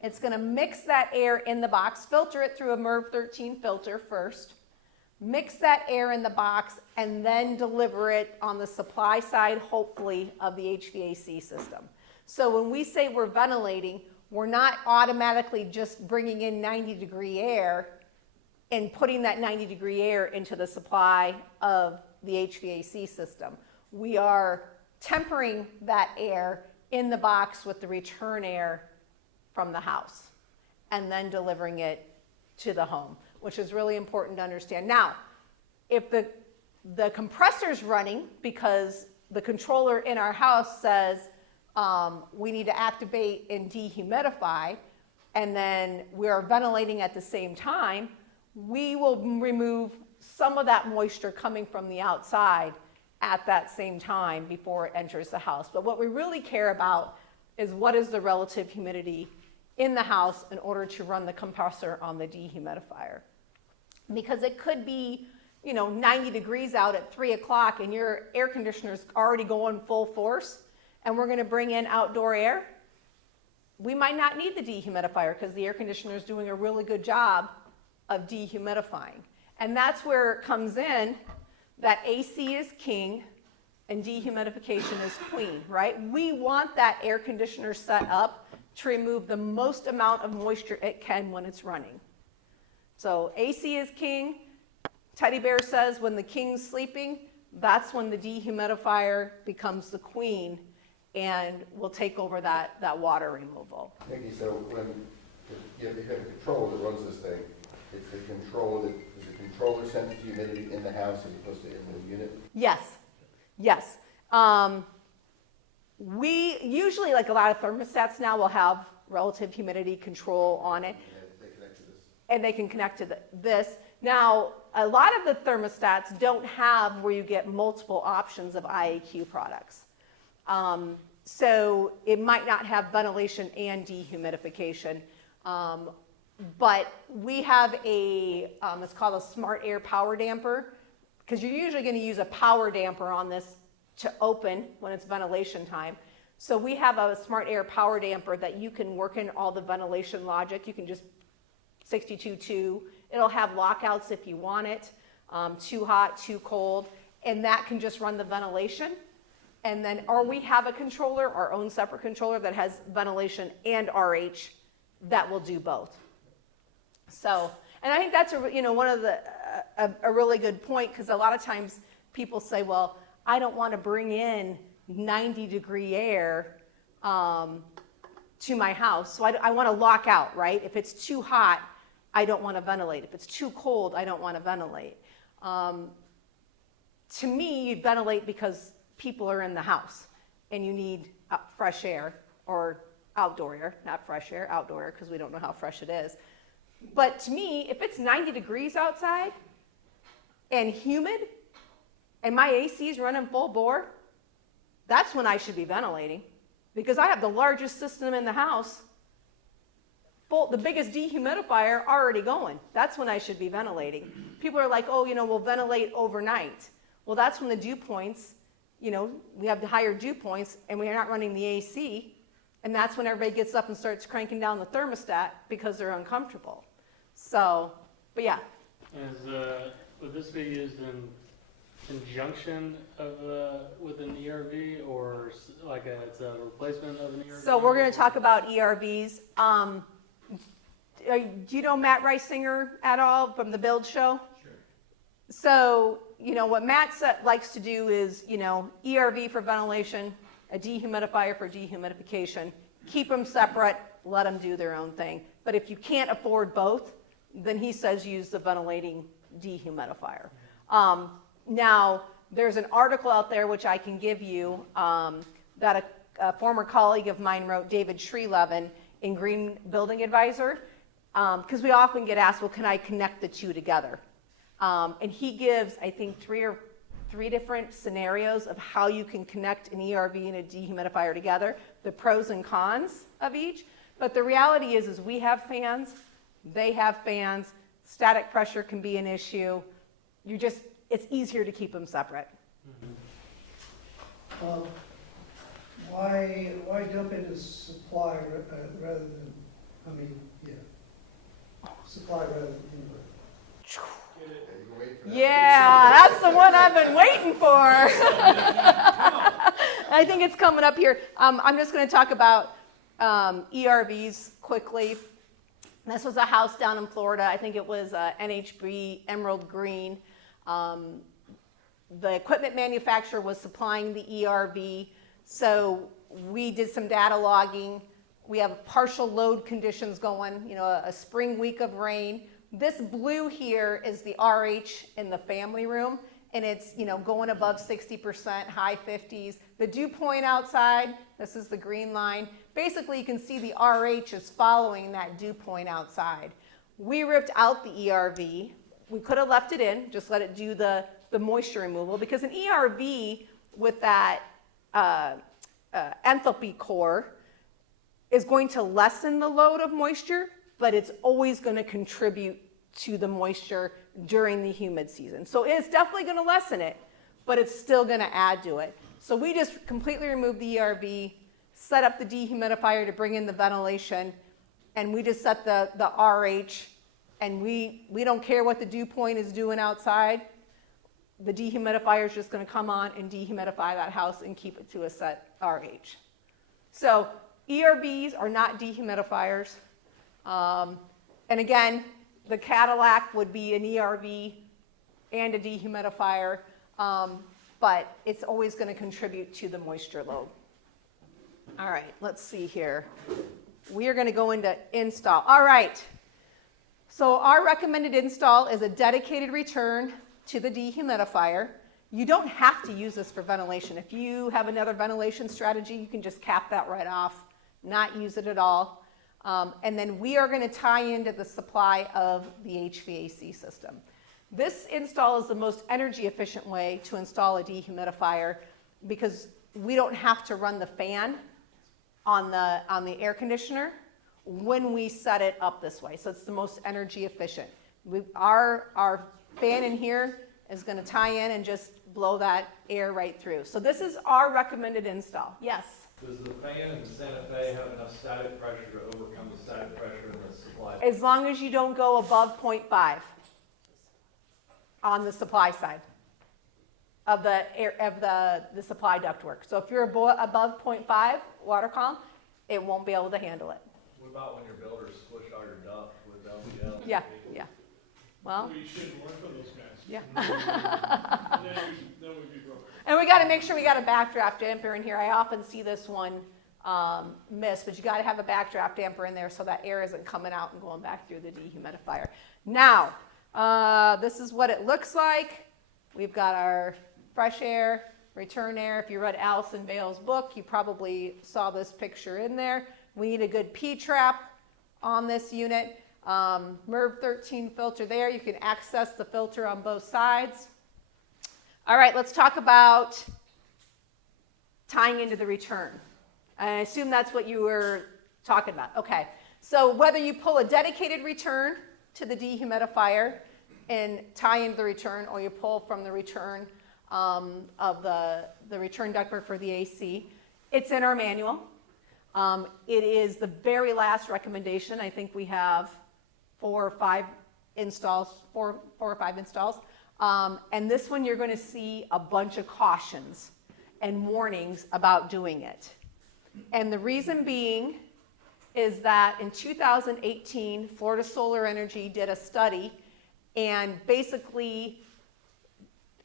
It's going to mix that air in the box, filter it through a MERV 13 filter first, mix that air in the box, and then deliver it on the supply side, hopefully, of the HVAC system. So when we say we're ventilating, we're not automatically just bringing in 90-degree air and putting that 90-degree air into the supply of the HVAC system. We are tempering that air in the box with the return air from the house and then delivering it to the home, which is really important to understand. Now, if the compressor's running because the controller in our house says we need to activate and dehumidify, and then we're ventilating at the same time, we will remove some of that moisture coming from the outside at that same time before it enters the house. But what we really care about is what is the relative humidity in the house in order to run the compressor on the dehumidifier. Because it could be, 90 degrees out at 3 o'clock and your air conditioner's already going full force, and we're going to bring in outdoor air. We might not need the dehumidifier because the air conditioner is doing a really good job of dehumidifying. And that's where it comes in that AC is king and dehumidification is queen, right? We want that air conditioner set up to remove the most amount of moisture it can when it's running. So AC is king. Teddy Bear says when the king's sleeping, that's when the dehumidifier becomes the queen and will take over that water removal. Nikki, so when you have a controller that runs this thing, it's the controller that, is the controller senses humidity in the house as opposed to in the unit? Yes, yes. We usually, like a lot of thermostats now, will have relative humidity control on it. They connect to this. And they can connect to this. Now, a lot of the thermostats don't have where you get multiple options of IAQ products. So it might not have ventilation and dehumidification. But we have it's called a smart air power damper, because you're usually going to use a power damper on this to open when it's ventilation time. So we have a smart air power damper that you can work in all the ventilation logic. You can just 62.2. It'll have lockouts if you want it, too hot, too cold, and that can just run the ventilation. And then, or we have a controller, our own separate controller that has ventilation and RH that will do both. So, and I think that's one of the a really good point, because a lot of times people say, well, I don't want to bring in 90-degree air to my house, so I want to lock out, right? If it's too hot, I don't want to ventilate. If it's too cold, I don't want to ventilate. To me, you ventilate because people are in the house and you need fresh air, or outdoor air, not fresh air, outdoor air, because we don't know how fresh it is. But to me, if it's 90 degrees outside and humid and my AC is running full bore, that's when I should be ventilating, because I have the largest system in the house, the biggest dehumidifier already going. That's when I should be ventilating. People are like, oh, we'll ventilate overnight. Well, that's when the dew points, we have the higher dew points and we are not running the AC, and that's when everybody gets up and starts cranking down the thermostat because they're uncomfortable. So, but yeah, Would this be used in conjunction of, with an ERV, or like it's a replacement of an ERV? So we're going to talk about ERVs. Do you know Matt Reisinger at all from the Build Show? Sure. So, what Matt likes to do is, ERV for ventilation, a dehumidifier for dehumidification. Keep them separate, let them do their own thing. But if you can't afford both, then he says use the ventilating dehumidifier. Now, there's an article out there which I can give you that a former colleague of mine wrote, David Shrelevin, in Green Building Advisor, because we often get asked, well, can I connect the two together? And he gives, I think, three different scenarios of how you can connect an ERV and a dehumidifier together, the pros and cons of each. But the reality is we have fans, they have fans, static pressure can be an issue. It's easier to keep them separate. Why dump into supply rather than, supply rather than input? Yeah, that's the one I've been waiting for. I think it's coming up here. I'm just going to talk about ERVs quickly. This was a house down in Florida. I think it was NHB Emerald Green. The equipment manufacturer was supplying the ERV, so we did some data logging. We have partial load conditions going, a spring week of rain. This blue here is the RH in the family room, and it's going above 60%, high 50s. The dew point outside, this is the green line. Basically, you can see the RH is following that dew point outside. We ripped out the ERV. We could have left it in, just let it do the moisture removal, because an ERV with that enthalpy core is going to lessen the load of moisture, but it's always going to contribute to the moisture during the humid season. So it's definitely going to lessen it, but it's still going to add to it. So we just completely removed the ERV, set up the dehumidifier to bring in the ventilation, and we just set the RH, and we don't care what the dew point is doing outside. The dehumidifier is just going to come on and dehumidify that house and keep it to a set RH. So ERVs are not dehumidifiers. And again, the Cadillac would be an ERV and a dehumidifier, but it's always going to contribute to the moisture load. All right, let's see here. We are going to go into install. All right, so our recommended install is a dedicated return to the dehumidifier. You don't have to use this for ventilation. If you have another ventilation strategy, you can just cap that right off, not use it at all. And then we are going to tie into the supply of the HVAC system. This install is the most energy efficient way to install a dehumidifier because we don't have to run the fan on the air conditioner when we set it up this way. So it's the most energy efficient. Our fan in here is going to tie in and just blow that air right through. So this is our recommended install. Yes? Does the fan in Santa Fe have enough static pressure to overcome the static pressure in the supply? As long as you don't go above 0.5 on the supply side of the supply ductwork. So if you're above 0.5 water column, it won't be able to handle it. What about when your builders squish all your duct with LVL? Yeah. Well, We shouldn't work for those guys. yeah. Then we'd be broke. And we got to make sure we got a backdraft damper in here. I often see this one missed, but you got to have a backdraft damper in there so that air isn't coming out and going back through the dehumidifier. Now, this is what it looks like. We've got our fresh air, return air. If you read Allison Vale's book, you probably saw this picture in there. We need a good P-trap on this unit. MERV 13 filter there. You can access the filter on both sides. All right, let's talk about tying into the return. I assume that's what you were talking about. Okay, so whether you pull a dedicated return to the dehumidifier and tie into the return, or you pull from the return of the return ductwork for the AC, it's in our manual. It is the very last recommendation. I think we have 4 or 5 installs, four or five installs. And this one, you're gonna see a bunch of cautions and warnings about doing it. And the reason being is that in 2018, Florida Solar Energy did a study and basically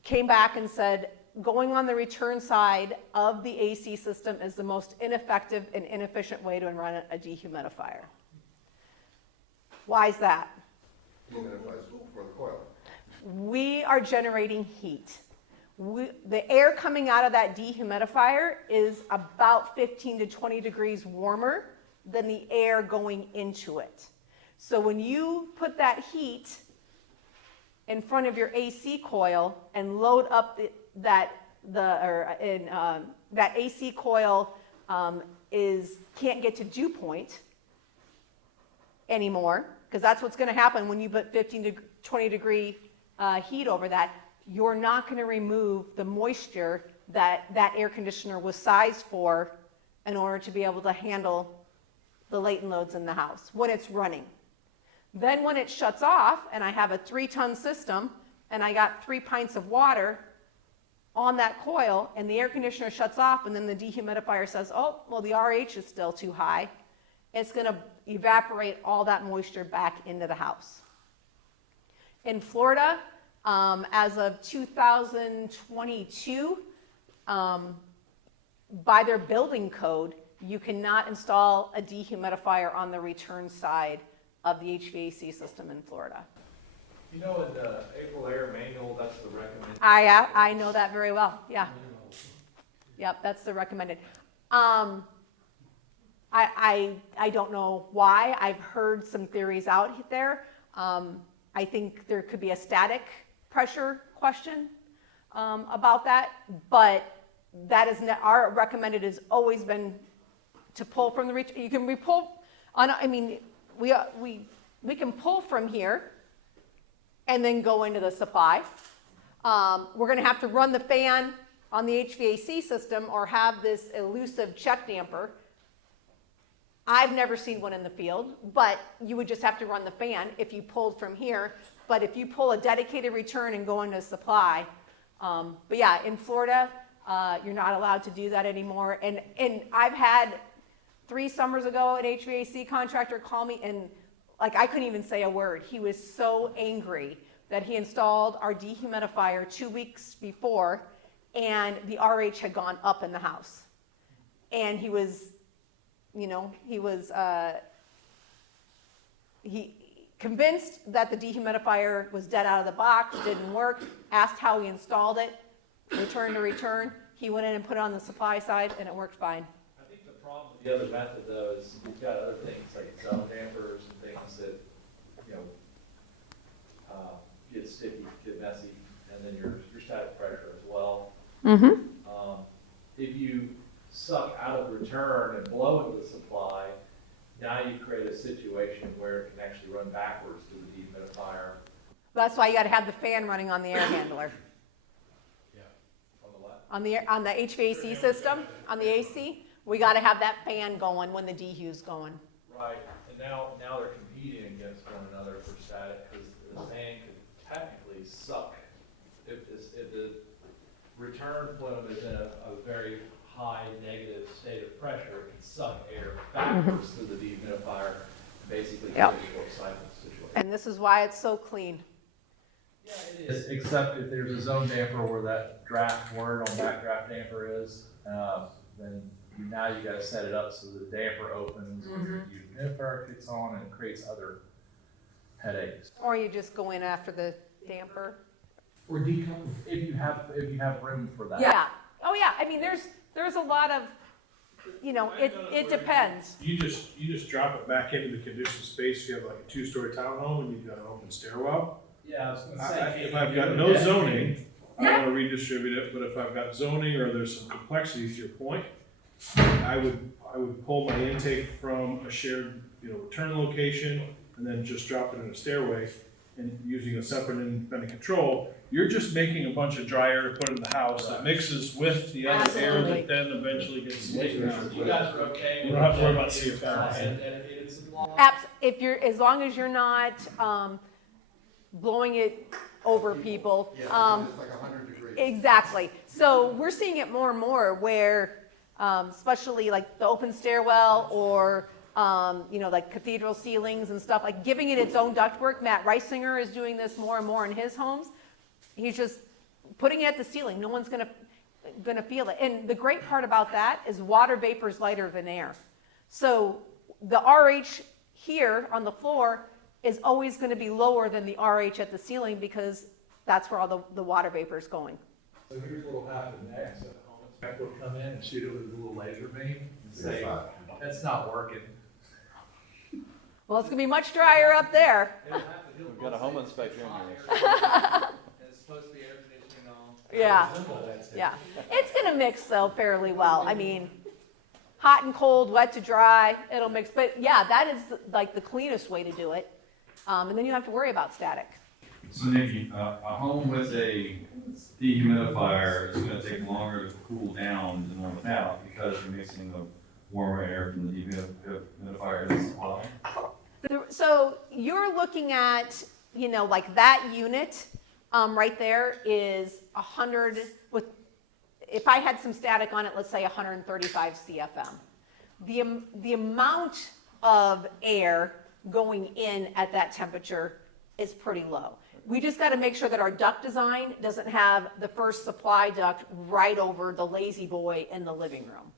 came back and said, going on the return side of the AC system is the most ineffective and inefficient way to run a dehumidifier. Why is that? Dehumidifiers for the coil. We are generating heat. The air coming out of that dehumidifier is about 15 to 20 degrees warmer than the air going into it. So when you put that heat in front of your AC coil and load up that AC coil can't get to dew point anymore, because that's what's going to happen when you put 15 to 20 degree heat over that. You're not going to remove the moisture that that air conditioner was sized for in order to be able to handle the latent loads in the house when it's running. Then when it shuts off and I have a 3-ton system and I got 3 pints of water on that coil and the air conditioner shuts off and then the dehumidifier says, oh, well, the RH is still too high, it's going to evaporate all that moisture back into the house. In Florida, as of 2022, by their building code, you cannot install a dehumidifier on the return side of the HVAC system in Florida. You know, in the April Air Manual, that's the recommended. I know that very well, yeah. Yep, that's the recommended. I don't know why. I've heard some theories out there. I think there could be a static pressure question about that, but that is our recommended has always been to pull from the you can pull on. I mean, we can pull from here and then go into the supply. We're going to have to run the fan on the HVAC system or have this elusive check damper. I've never seen one in the field, but you would just have to run the fan if you pulled from here. But if you pull a dedicated return and go into supply, but yeah, in Florida, you're not allowed to do that anymore. And I've had 3 summers ago an HVAC contractor call me and like I couldn't even say a word. He was so angry that he installed our dehumidifier 2 weeks before and the RH had gone up in the house. And he was, he convinced that the dehumidifier was dead out of the box, didn't work, asked how he installed it, return to return. He went in and put it on the supply side and it worked fine. I think the problem with the other method though is you've got other things like zone dampers and things that, get sticky, get messy, and then your static pressure as well. Mm-hmm. If you suck out of return and blow into the supply, now you create a situation where it can actually run backwards to the dehumidifier. That's why you got to have the fan running on the air handler. Yeah. On the what? On the HVAC system, on the AC, we got to have that fan going when the dehu's going. Right, and now they're competing against one another for static because the fan could technically suck. If the return plume is in a very high negative state of pressure, it can suck air backwards through the dehumidifier, basically Yep. create a short cycle situation. And this is why it's so clean. Yeah, it is, except if there's a zone damper where that draft word on backdraft damper is, then now you got to set it up so the damper opens, and the dehumidifier kicks on, and it creates other headaches. Or you just go in after the damper. Or decouple if you have room for that. Yeah. Oh yeah. I mean, there's a lot of, it depends. You just drop it back into the conditioned space. You have like a 2-story townhome and you've got an open stairwell. Yeah, I was gonna say. If I've got no zoning, I don't want to redistribute it, but if I've got zoning or there's some complexity to your point, I would pull my intake from a shared, return location and then just drop it in a stairway and using a separate independent control. You're just making a bunch of dry air to put in the house that mixes with the other air Absolutely. that then eventually gets leaked out. You guys are okay. You don't have to worry about CFL. And it's long. As long as you're not blowing it over people. Yeah, it's like 100 degrees. Exactly. So we're seeing it more and more where, especially like the open stairwell or, like cathedral ceilings and stuff, like giving it its own ductwork. Matt Reisinger is doing this more and more in his homes. He's just putting it at the ceiling. No one's gonna feel it. And the great part about that is water vapor is lighter than air. So the RH here on the floor is always going to be lower than the RH at the ceiling because that's where all the water vapor is going. So here's what'll happen next. A home inspector will come in and shoot it with a little laser beam and say, that's not working. Well, it's going to be much drier up there. We've got a home inspector in here. It's supposed to be air conditioning all. Yeah, yeah. It's going to mix though fairly well. I mean, hot and cold, wet to dry, it'll mix. But yeah, that is like the cleanest way to do it. And then you don't have to worry about static. So Nikki, a home with a dehumidifier is going to take longer to cool down than one without because you're mixing the warmer air from the dehumidifier to the supply. So you're looking at, like that unit right there is 100 with, if I had some static on it, let's say 135 CFM. The amount of air going in at that temperature is pretty low. We just got to make sure that our duct design doesn't have the first supply duct right over the lazy boy in the living room,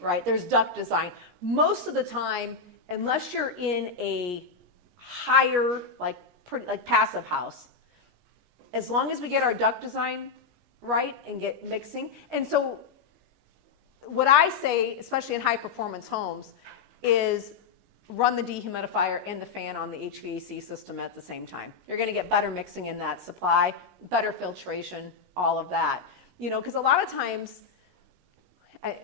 right? There's duct design. Most of the time, unless you're in a higher, like passive house, as long as we get our duct design right and get mixing. And so what I say, especially in high performance homes, is run the dehumidifier and the fan on the HVAC system at the same time. You're going to get better mixing in that supply, better filtration, all of that. Because a lot of times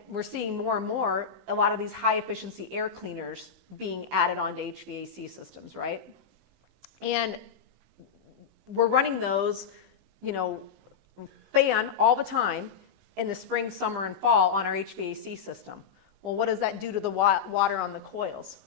we're seeing more and more a lot of these high efficiency air cleaners being added onto HVAC systems, right? And we're running those, fan all the time in the spring, summer, and fall on our HVAC system. Well, what does that do to the water on the coils?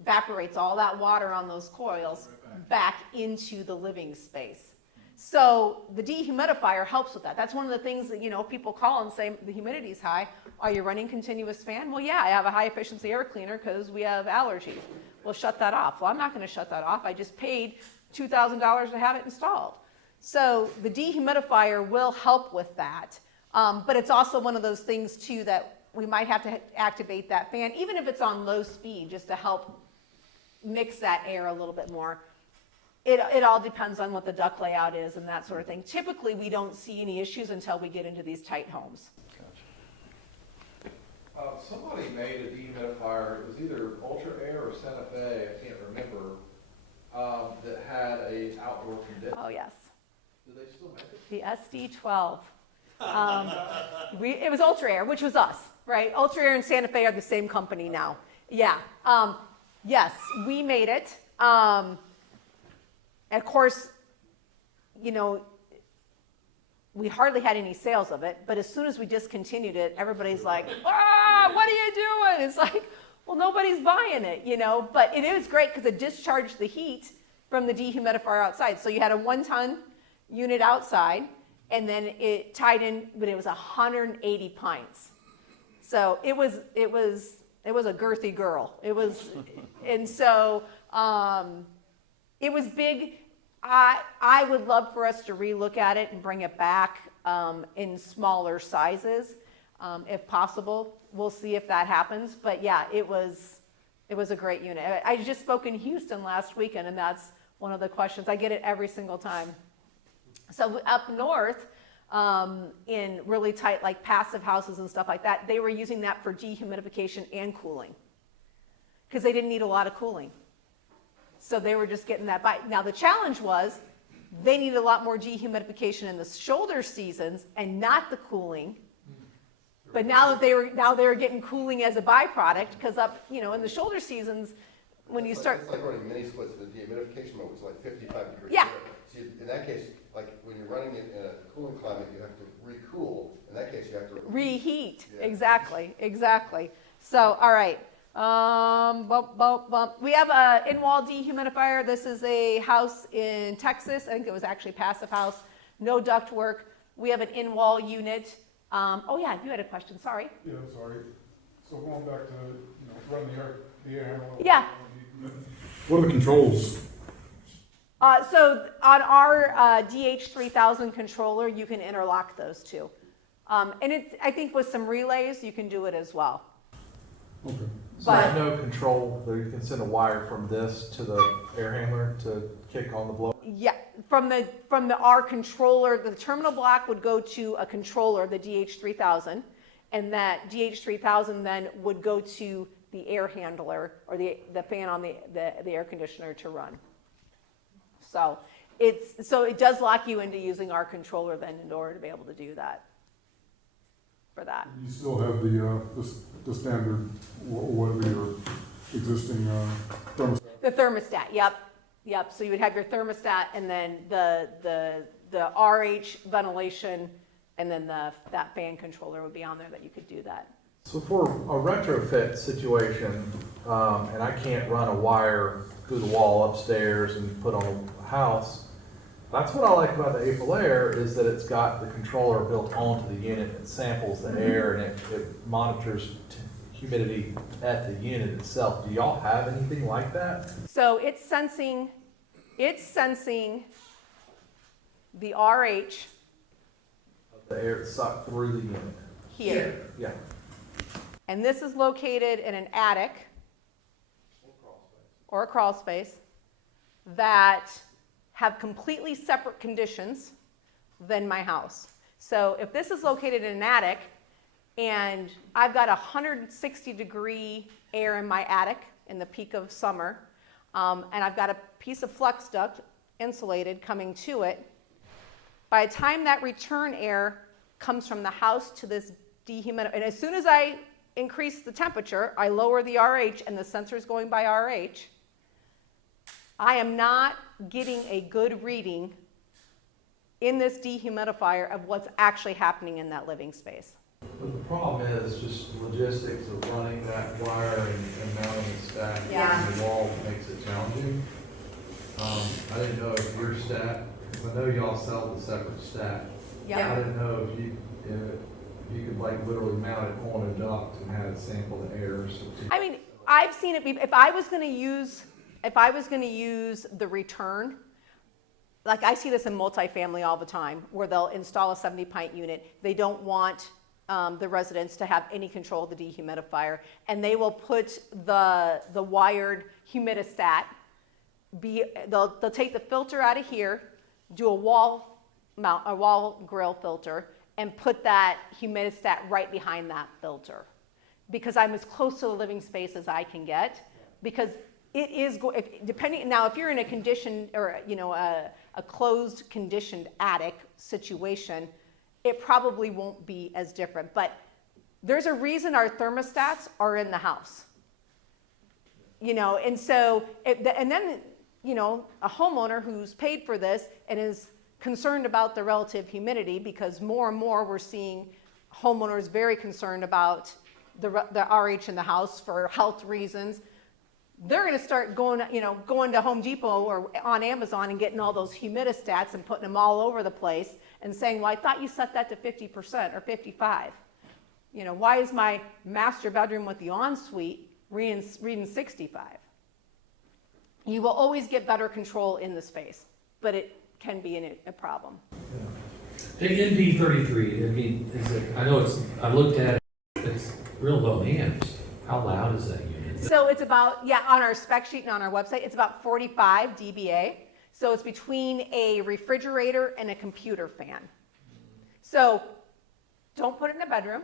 Evaporates all that water on those coils back into the living space. So the dehumidifier helps with that. That's one of the things that, people call and say the humidity's high. Are you running continuous fan? Well, yeah, I have a high efficiency air cleaner because we have allergies. Well, shut that off. Well, I'm not going to shut that off. I just paid $2,000 to have it installed. So the dehumidifier will help with that. But it's also one of those things too that we might have to activate that fan, even if it's on low speed, just to help mix that air a little bit more. It all depends on what the duct layout is and that sort of thing. Typically, we don't see any issues until we get into these tight homes. Somebody made a dehumidifier, it was either Ultra Air or Santa Fe, I can't remember, that had a outdoor condenser. Oh, yes. Do they still make it? The SD12. It was Ultra Air, which was us, right? Ultra Air and Santa Fe are the same company now. Yeah. Yes, we made it. And of course, we hardly had any sales of it, but as soon as we discontinued it, everybody's like, what are you doing? It's like, well, nobody's buying it, but it is great because it discharged the heat from the dehumidifier outside. So you had a 1-ton unit outside, and then it tied in, but it was 180 pints. So it was a girthy girl. It was, and so it was big. I would love for us to relook at it and bring it back in smaller sizes, if possible. We'll see if that happens. But yeah, it was a great unit. I just spoke in Houston last weekend, and that's one of the questions. I get it every single time. So up north, in really tight, like passive houses and stuff like that, they were using that for dehumidification and cooling because they didn't need a lot of cooling. So they were just getting that by. Now the challenge was they needed a lot more dehumidification in the shoulder seasons and not the cooling. But now they were getting cooling as a byproduct because up, in the shoulder seasons, when you start. It's like running mini splits. The dehumidification mode was like 55 degrees. Yeah. See, in that case, like when you're running it in a cooling climate, you have to recool. In that case, you have to reheat. Yeah. Exactly. So, all right. We have a in-wall dehumidifier. This is a house in Texas. I think it was actually passive house. No duct work. We have an in-wall unit. Oh yeah, you had a question. Sorry. Yeah, sorry. So going back to, run the air handler. Yeah. What are the controls? So on our DH3000 controller, you can interlock those two. And I think with some relays, you can do it as well. Okay. So there's no control, that you can send a wire from this to the air handler to kick on the blower? Yeah, from our controller, the terminal block would go to a controller, the DH3000, and that DH3000 then would go to the air handler or the fan on the air conditioner to run. So it does lock you into using our controller then in order to be able to do that. For that. You still have the standard, whatever your existing thermostat? The thermostat, yep. So you would have your thermostat and then the RH ventilation and then that fan controller would be on there that you could do that. So for a retrofit situation, and I can't run a wire through the wall upstairs and put on a house, that's what I like about the April Air is that it's got the controller built onto the unit. It samples the air and it monitors humidity at the unit itself. Do y'all have anything like that? So it's sensing the RH. The air sucked through the unit. Here. Yeah. And this is located in an attic or a crawl space that have completely separate conditions than my house. So if this is located in an attic and I've got 160-degree air in my attic in the peak of summer, and I've got a piece of flux duct insulated coming to it, by the time that return air comes from the house to this dehumidifier, and as soon as I increase the temperature, I lower the RH and the sensor is going by RH, I am not getting a good reading in this dehumidifier of what's actually happening in that living space. But the problem is just logistics of running that wire and mounting the stack on the wall makes it challenging. I didn't know if your stat, I know y'all sell the separate stat. Yeah. I didn't know if you could like literally mount it on a duct and have it sample the air or something. I mean, I've seen it. If I was going to use the return, like I see this in multifamily all the time, where they'll install a 70-pint unit. They don't want the residents to have any control of the dehumidifier, and they will put the wired humidistat. They'll take the filter out of here, do a wall grill filter, and put that humidistat right behind that filter, because I'm as close to the living space as I can get, because it is depending. Now, if you're in a conditioned or a closed conditioned attic situation, it probably won't be as different. But there's a reason our thermostats are in the house. And so and then a homeowner who's paid for this and is concerned about the relative humidity, because more and more we're seeing homeowners very concerned about the RH in the house for health reasons. They're going to start going to Home Depot or on Amazon and getting all those humidistats and putting them all over the place and saying, well, I thought you set that to 50% or 55. Why is my master bedroom with the ensuite reading 65? You will always get better control in the space, but it can be a problem. The ND33, I mean, I looked at it, it's real low amps. How loud is that unit? So it's about, on our spec sheet and on our website, it's about 45 dBA. So it's between a refrigerator and a computer fan. So don't put it in a bedroom.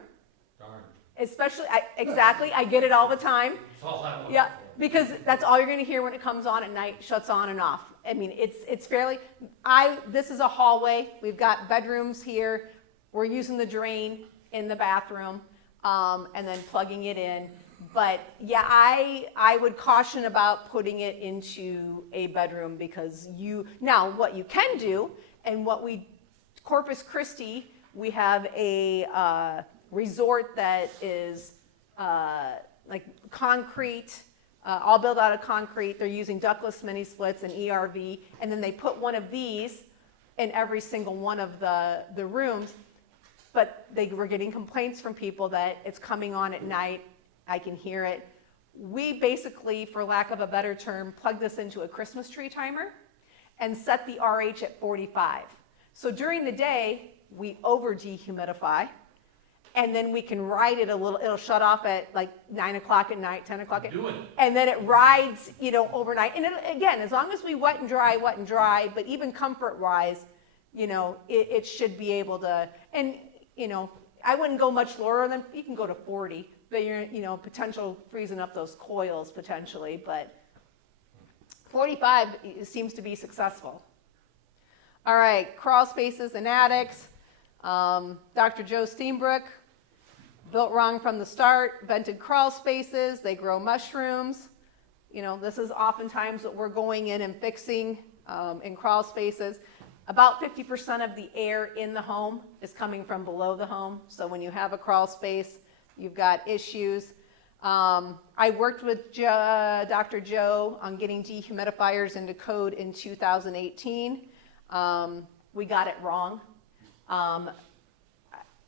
Darn. Especially, exactly, I get it all the time. That's all I want. Yeah, because that's all you're going to hear when it comes on at night, shuts on and off. I mean, it's fairly, this is a hallway. We've got bedrooms here. We're using the drain in the bathroom and then plugging it in. But yeah, I would caution about putting it into a bedroom, because now what you can do, and Corpus Christi, we have a resort that is like concrete, all built out of concrete. They're using ductless mini splits and ERV, and then they put one of these in every single one of the rooms. But they were getting complaints from people that it's coming on at night. I can hear it. We basically, for lack of a better term, plug this into a Christmas tree timer and set the RH at 45. So during the day, we over dehumidify, and then we can ride it a little. It'll shut off at like 9 o'clock at night, 10 o'clock at night. And then it rides, you know, overnight. And again, as long as we wet and dry, but even comfort-wise, you know, it should be able to, and, you know, I wouldn't go much lower than, you can go to 40, but you're, you know, potential freezing up those coils potentially, but 45 seems to be successful. All right, crawl spaces and attics. Dr. Joe Steenbrook, built wrong from the start, vented crawl spaces, they grow mushrooms. You know, this is oftentimes what we're going in and fixing in crawl spaces. About 50% of the air in the home is coming from below the home. So when you have a crawl space, you've got issues. I worked with Dr. Joe on getting dehumidifiers into code in 2018. We got it wrong.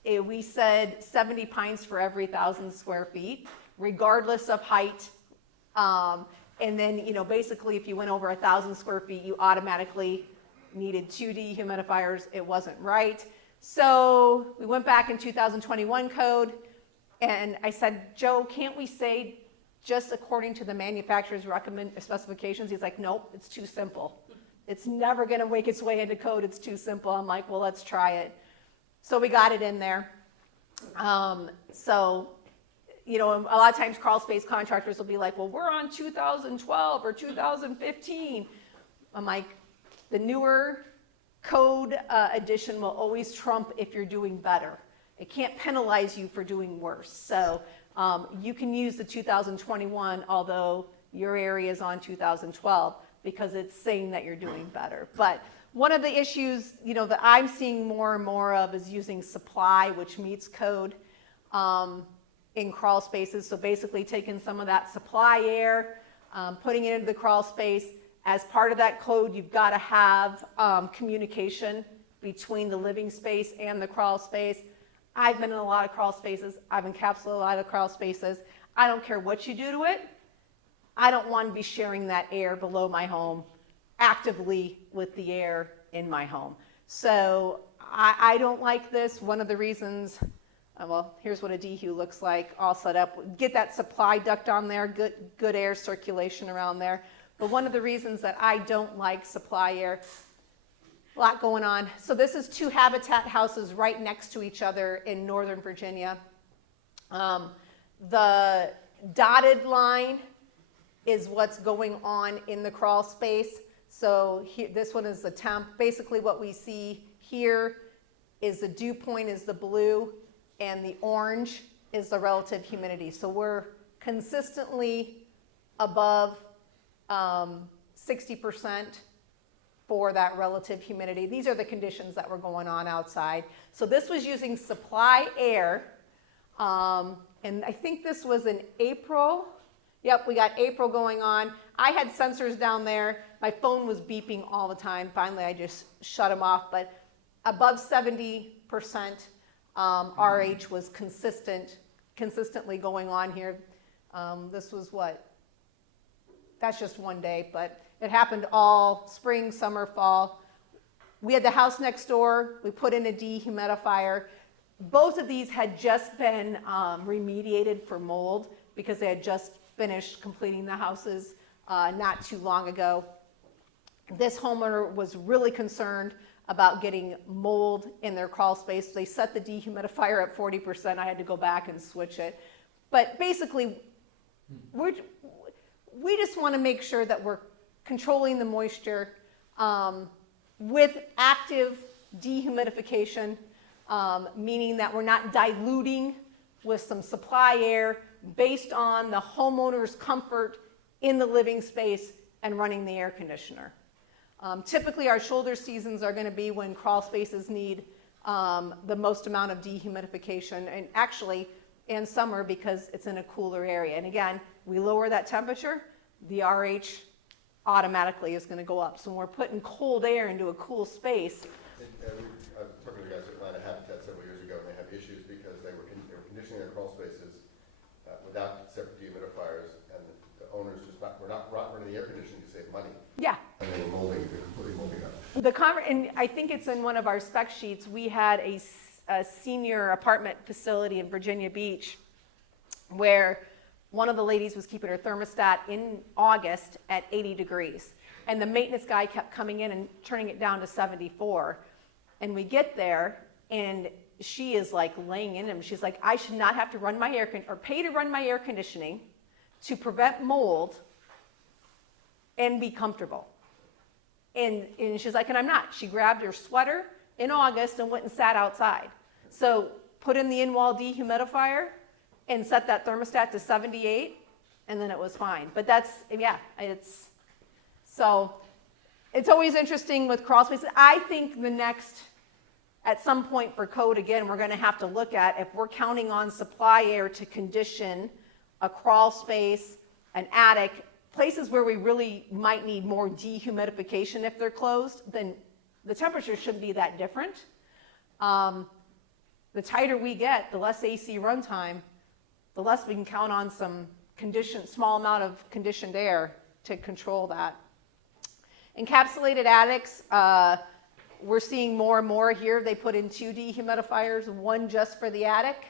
We said 70 pints for every 1,000 square feet, regardless of height. And then, you know, basically if you went over 1,000 square feet, you automatically needed 2 dehumidifiers. It wasn't right. So we went back in 2021 code, and I said, Joe, can't we say just according to the manufacturer's recommended specifications? He's like, nope, it's too simple. It's never going to make its way into code. It's too simple. I'm like, well, let's try it. So we got it in there. So, you know, a lot of times crawl space contractors will be like, well, we're on 2012 or 2015. I'm like, the newer code edition will always trump if you're doing better. It can't penalize you for doing worse. So you can use the 2021, although your area is on 2012, because it's saying that you're doing better. But one of the issues, you know, that I'm seeing more and more of is using supply, which meets code in crawl spaces. So basically taking some of that supply air, putting it into the crawl space. As part of that code, you've got to have communication between the living space and the crawl space. I've been in a lot of crawl spaces. I've encapsulated a lot of crawl spaces. I don't care what you do to it. I don't want to be sharing that air below my home actively with the air in my home. So I don't like this. One of the reasons, well, here's what a dehu looks like all set up. Get that supply duct on there, good air circulation around there. But one of the reasons that I don't like supply air, a lot going on. So this is 2 habitat houses right next to each other in Northern Virginia. The dotted line is what's going on in the crawl space. So here, this one is the temp. Basically what we see here is the dew point is the blue, and the orange is the relative humidity. So we're consistently above 60% for that relative humidity. These are the conditions that were going on outside. So this was using supply air, and I think this was in April. Yep, we got April going on. I had sensors down there. My phone was beeping all the time. Finally, I just shut them off, but above 70% RH was consistently going on here. This was what? That's just one day, but it happened all spring, summer, fall. We had the house next door. We put in a dehumidifier. Both of these had just been remediated for mold because they had just finished completing the houses not too long ago. This homeowner was really concerned about getting mold in their crawl space. They set the dehumidifier at 40%. I had to go back and switch it. But basically, we just want to make sure that we're controlling the moisture with active dehumidification, meaning that we're not diluting with some supply air based on the homeowner's comfort in the living space and running the air conditioner. Typically, our shoulder seasons are going to be when crawl spaces need the most amount of dehumidification, and actually in summer because it's in a cooler area. And again, we lower that temperature, the RH automatically is going to go up. So when we're putting cold air into a cool space. I was talking to the guys at Atlanta Habitat several years ago, and they have issues because they were conditioning their crawl spaces without separate dehumidifiers, and the owners just were not running the air conditioning to save money. Yeah. And they were completely molding up. And I think it's in one of our spec sheets, we had a senior apartment facility in Virginia Beach where one of the ladies was keeping her thermostat in August at 80 degrees. And the maintenance guy kept coming in and turning it down to 74. And we get there, and she is like laying in him. She's like, I should not have to run my pay to run my air conditioning to prevent mold and be comfortable. And she's like, and I'm not. She grabbed her sweater in August and went and sat outside. So put in the in-wall dehumidifier and set that thermostat to 78, and then it was fine. But that's, yeah, it's always interesting with crawl spaces. I think at some point for code, again, we're going to have to look at if we're counting on supply air to condition a crawl space, an attic, places where we really might need more dehumidification if they're closed, then the temperature shouldn't be that different. The tighter we get, the less AC runtime, the less we can count on some small amount of conditioned air to control that. Encapsulated attics, we're seeing more and more here. They put in 2 dehumidifiers, one just for the attic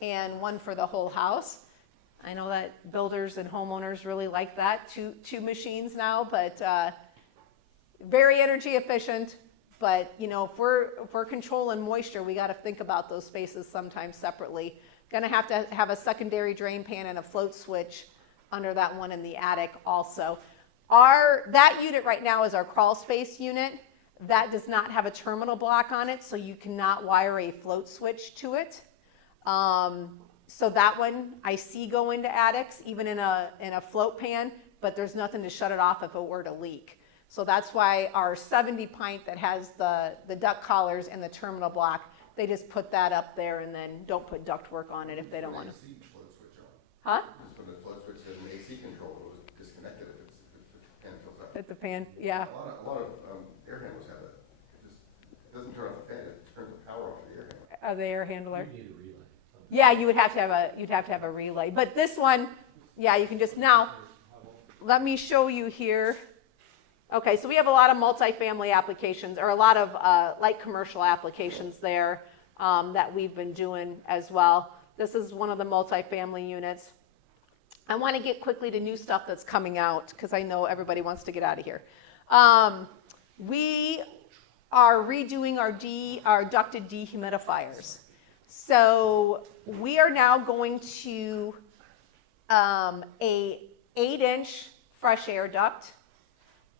and one for the whole house. I know that builders and homeowners really like that, two machines now, but very energy efficient. But you know, if we're controlling moisture, we got to think about those spaces sometimes separately. Going to have a secondary drain pan and a float switch under that one in the attic also. That unit right now is our crawl space unit. That does not have a terminal block on it, so you cannot wire a float switch to it. So that one I see go into attics, even in a float pan, but there's nothing to shut it off if it were to leak. So that's why our 70 pint that has the duct collars and the terminal block, they just put that up there and then don't put duct work on it if they don't want to. Huh? Just when the float switch has an AC control, it was disconnected if the fan fills up. At the fan, yeah. A lot of air handlers have that. It doesn't turn off the fan, it turns the power off the air handler. The air handler. You need a relay. Yeah, you'd have to have a relay. But this one, yeah, you can just, now, let me show you here. Okay, so we have a lot of multifamily applications, or a lot of light commercial applications there that we've been doing as well. This is one of the multifamily units. I want to get quickly to new stuff that's coming out, because I know everybody wants to get out of here. We are redoing our ducted dehumidifiers. So we are now going to a 8-inch fresh air duct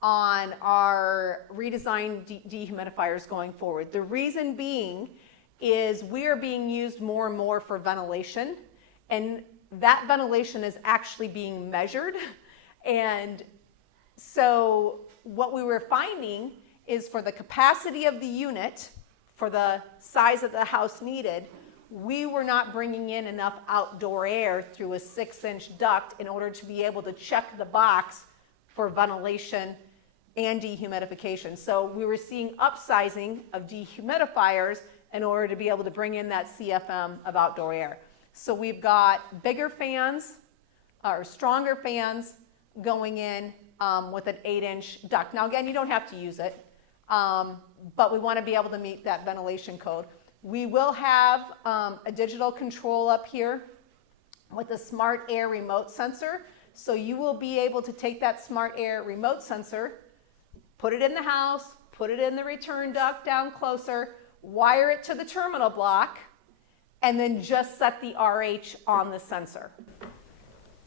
on our redesigned dehumidifiers going forward. The reason being is we are being used more and more for ventilation, and that ventilation is actually being measured. And so what we were finding is for the capacity of the unit, for the size of the house needed, we were not bringing in enough outdoor air through a 6-inch duct in order to be able to check the box for ventilation and dehumidification. So we were seeing upsizing of dehumidifiers in order to be able to bring in that CFM of outdoor air. So we've got bigger fans, or stronger fans going in with an 8-inch duct. Now again, you don't have to use it, but we want to be able to meet that ventilation code. We will have a digital control up here with a smart air remote sensor. So you will be able to take that smart air remote sensor, put it in the house, put it in the return duct down closer, wire it to the terminal block, and then just set the RH on the sensor.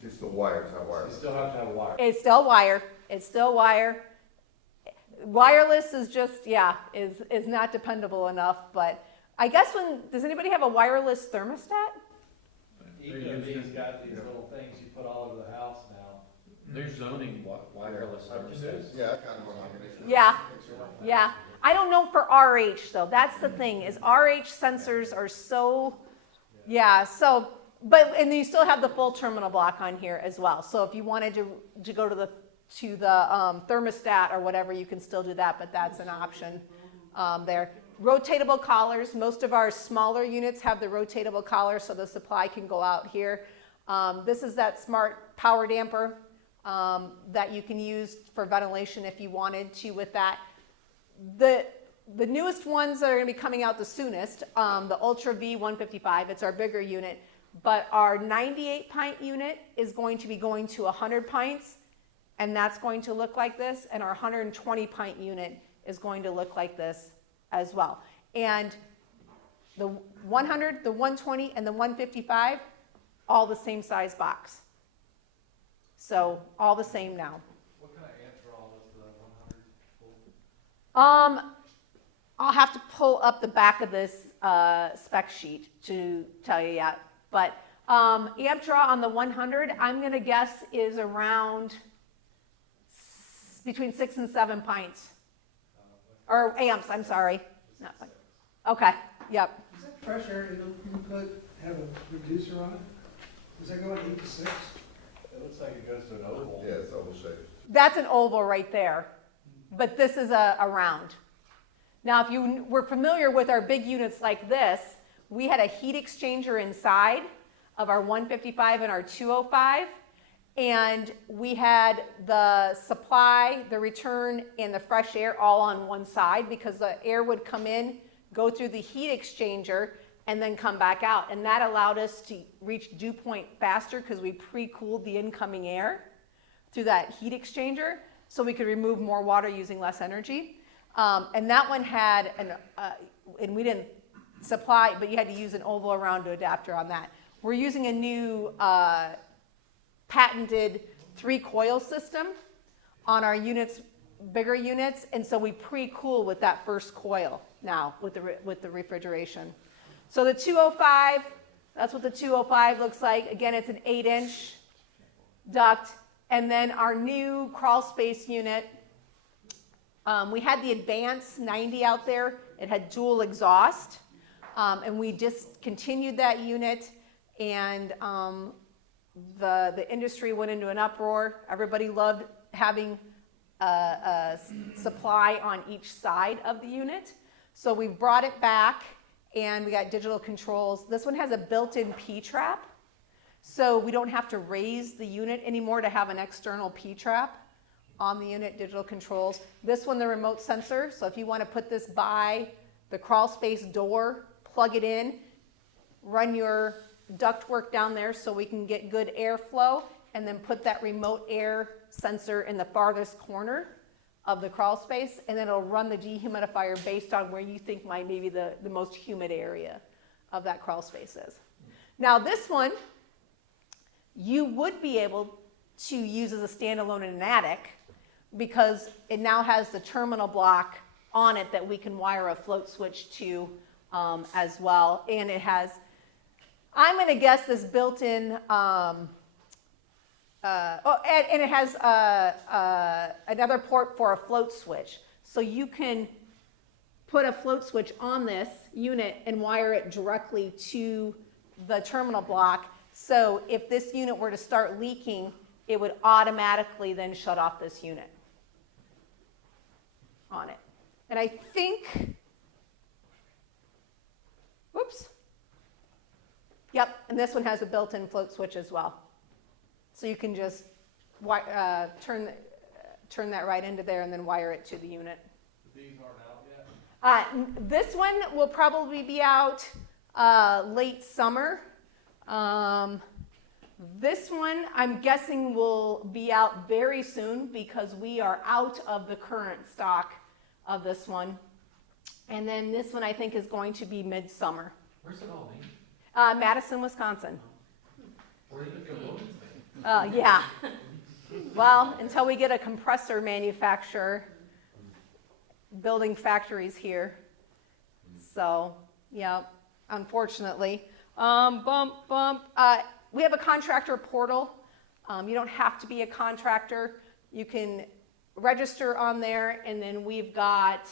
It's the wire, it's not wireless. You still have to have a wire. It's still wire. It's still wire. Wireless is just, yeah, is not dependable enough. But I guess does anybody have a wireless thermostat? ERV's got these little things you put all over the house now. There's zoning wireless thermostats. Yeah, I kind of want to. Yeah, yeah. I don't know for RH though. That's the thing, is RH sensors are so, yeah. So But, and you still have the full terminal block on here as well. So if you wanted to go to the thermostat or whatever, you can still do that, but that's an option there. Rotatable collars. Most of our smaller units have the rotatable collar, so the supply can go out here. This is that smart power damper that you can use for ventilation if you wanted to with that. The newest ones that are going to be coming out the soonest, the Ultra V 155, it's our bigger unit, but our 98 pint unit is going to be going to 100 pints, and that's going to look like this, and our 120 pint unit is going to look like this as well. And the 100, the 120, and the 155, all the same size box. So all the same now. What kind of amp draw was the 100 volt? I'll have to pull up the back of this spec sheet to tell you yet. But amp draw on the 100, I'm going to guess is around between 6 and 7 pints. Or amps, I'm sorry. Not pints. Okay, yep. Is that fresh air input have a reducer on it? Does that go at 8 to 6? It looks like it goes to an oval. Yeah, it's oval shaped. That's an oval right there. But this is a round. Now, if you were familiar with our big units like this, we had a heat exchanger inside of our 155 and our 205, and we had the supply, the return, and the fresh air all on one side because the air would come in, go through the heat exchanger, and then come back out. And that allowed us to reach dew point faster because we pre-cooled the incoming air through that heat exchanger, so we could remove more water using less energy. And that one had, and we didn't supply, but you had to use an oval around adapter on that. We're using a new patented 3-coil system on our units, bigger units, and so we pre-cool with that first coil now with the refrigeration. So the 205, that's what the 205 looks like. Again, it's an 8-inch duct. And then our new crawl space unit, we had the Advanced 90 out there. It had dual exhaust, and we discontinued that unit, and the industry went into an uproar. Everybody loved having a supply on each side of the unit. So we brought it back, and we got digital controls. This one has a built-in P-trap, so we don't have to raise the unit anymore to have an external P-trap on the unit, digital controls. This one, the remote sensor, so if you want to put this by the crawl space door, plug it in, run your ductwork down there so we can get good airflow, and then put that remote air sensor in the farthest corner of the crawl space, and then it'll run the dehumidifier based on where you think might maybe the most humid area of that crawl space is. Now this one, you would be able to use as a standalone in an attic because it now has the terminal block on it that we can wire a float switch to as well. And it has, I'm going to guess this built-in, and it has another port for a float switch. So you can put a float switch on this unit and wire it directly to the terminal block. So if this unit were to start leaking, it would automatically then shut off this unit on it. And I think, whoops. Yep, and this one has a built-in float switch as well. So you can just turn that right into there and then wire it to the unit. These aren't out yet? This one will probably be out late summer. This one, I'm guessing, will be out very soon because we are out of the current stock of this one. And then this one, I think, is going to be midsummer. Where's it all made? Madison, Wisconsin. Where did it go? Yeah. Well, until we get a compressor manufacturer building factories here. So, yeah, unfortunately. We have a contractor portal. You don't have to be a contractor. You can register on there, and then we've got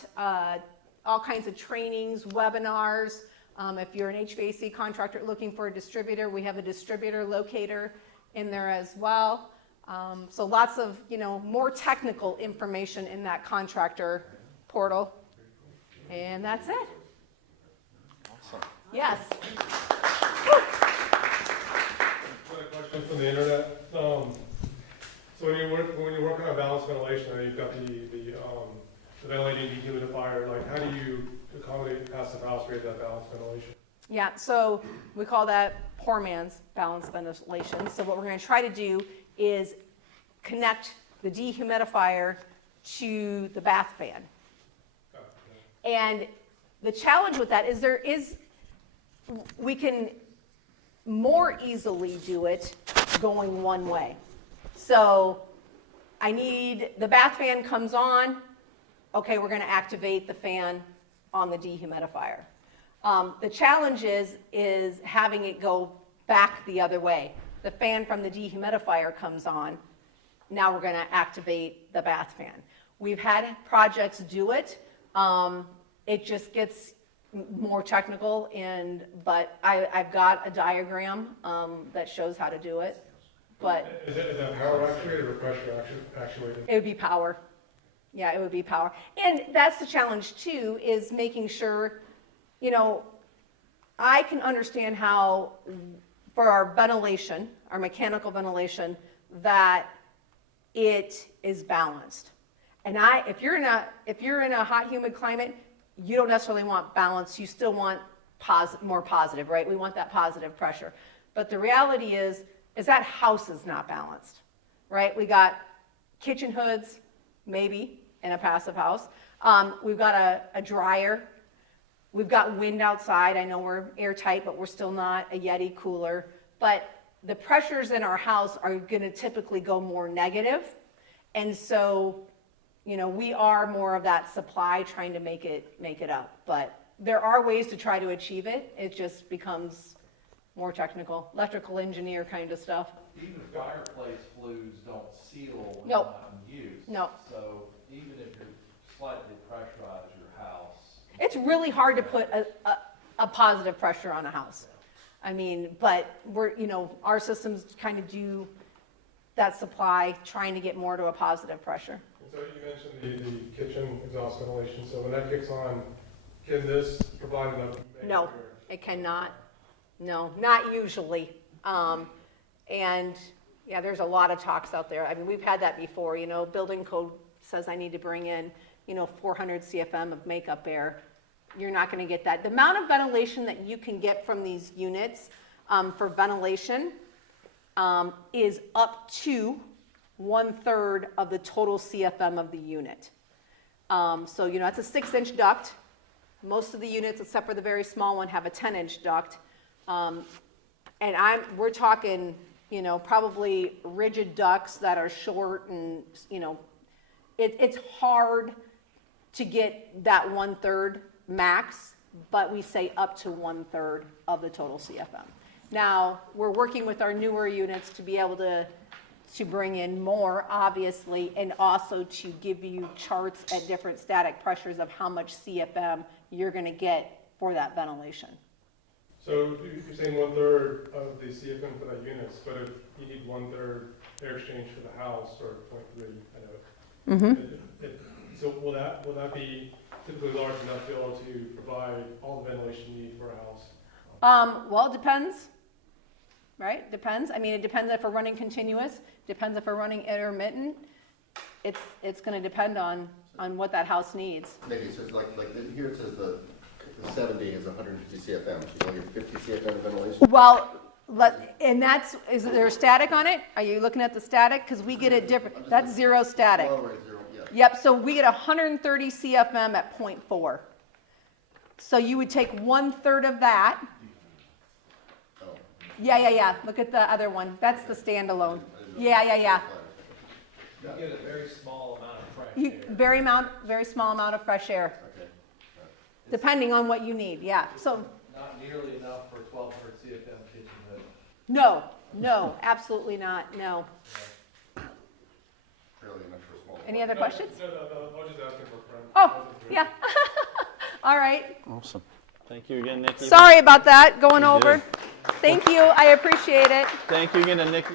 all kinds of trainings, webinars. If you're an HVAC contractor looking for a distributor, we have a distributor locator in there as well. So lots of, more technical information in that contractor portal. And that's it. Awesome. Yes. Quick question from the internet. So when you're working on balanced ventilation, and you've got the ventilating dehumidifier, like how do you accommodate passive house rate that balanced ventilation? Yeah, so we call that poor man's balanced ventilation. So what we're going to try to do is connect the dehumidifier to the bath fan. And the challenge with that is we can more easily do it going one way. So the bath fan comes on, okay, we're going to activate the fan on the dehumidifier. The challenge is having it go back the other way. The fan from the dehumidifier comes on, now we're going to activate the bath fan. We've had projects do it. It just gets more technical, but I've got a diagram that shows how to do it. But Is that power actuated or pressure actuated? it would be power. Yeah, it would be power. And that's the challenge too, is making sure, I can understand how for our ventilation, our mechanical ventilation, that it is balanced. And if you're in a hot, humid climate, you don't necessarily want balance. You still want more positive, right? We want that positive pressure. But the reality is that house is not balanced, right? We got kitchen hoods, maybe, in a passive house. We've got a dryer. We've got wind outside. I know we're airtight, but we're still not a Yeti cooler. But the pressures in our house are going to typically go more negative. And so, we are more of that supply trying to make it up. But there are ways to try to achieve it. It just becomes more technical, electrical engineer kind of stuff. Even fireplace flues don't seal when Nope. not in use. No. So even if you slightly pressurize your house. It's really hard to put a positive pressure on a house. I mean, but our systems kind of do that supply, trying to get more to a positive pressure. So you mentioned the kitchen exhaust ventilation. So when that kicks on, can this provide enough? No, it cannot. No, not usually. And yeah, there's a lot of talks out there. I mean, we've had that before. Building code says I need to bring in 400 CFM of makeup air. You're not going to get that. The amount of ventilation that you can get from these units for ventilation is up to 1/3 of the total CFM of the unit. So, that's a 6-inch duct. Most of the units, except for the very small one, have a 10-inch duct. And we're talking, probably rigid ducts that are short and, it's hard to get that 1/3 max, but we say up to 1/3 of the total CFM. Now, we're working with our newer units to be able to bring in more, obviously, and also to give you charts at different static pressures of how much CFM you're going to get for that ventilation. So you're saying 1/3 of the CFM for that units, but if you need 1/3 air exchange for the house, or 0.3, I know. So will that be typically large enough to be able to provide all the ventilation you need for a house? Well, it depends, right? Depends. I mean, it depends if we're running continuous. Depends if we're running intermittent. It's going to depend on what that house needs. Maybe, so it's like here it says the 70 is 150 CFM, so you only get 50 CFM of ventilation? Well, is there a static on it? Are you looking at the static? Because we get it different. That's zero static. Oh, right, zero, yeah. Yep, so we get 130 CFM at 0.4. So you would take 1/3 of that. Oh. Yeah. Look at the other one. That's the standalone. Yeah. You get a very small amount of fresh air. Very small amount of fresh air, Okay. depending on what you need, yeah. So, Not nearly enough for 1,200 CFM kitchen hood. no, absolutely not, no. Fairly enough for a small. Any other questions? No, I was just asking for a friend. Oh, yeah. All right. Awesome. Thank you again, Nikki. Sorry about that, going You did. over. Thank you, I appreciate it. Thank you again to Nikki.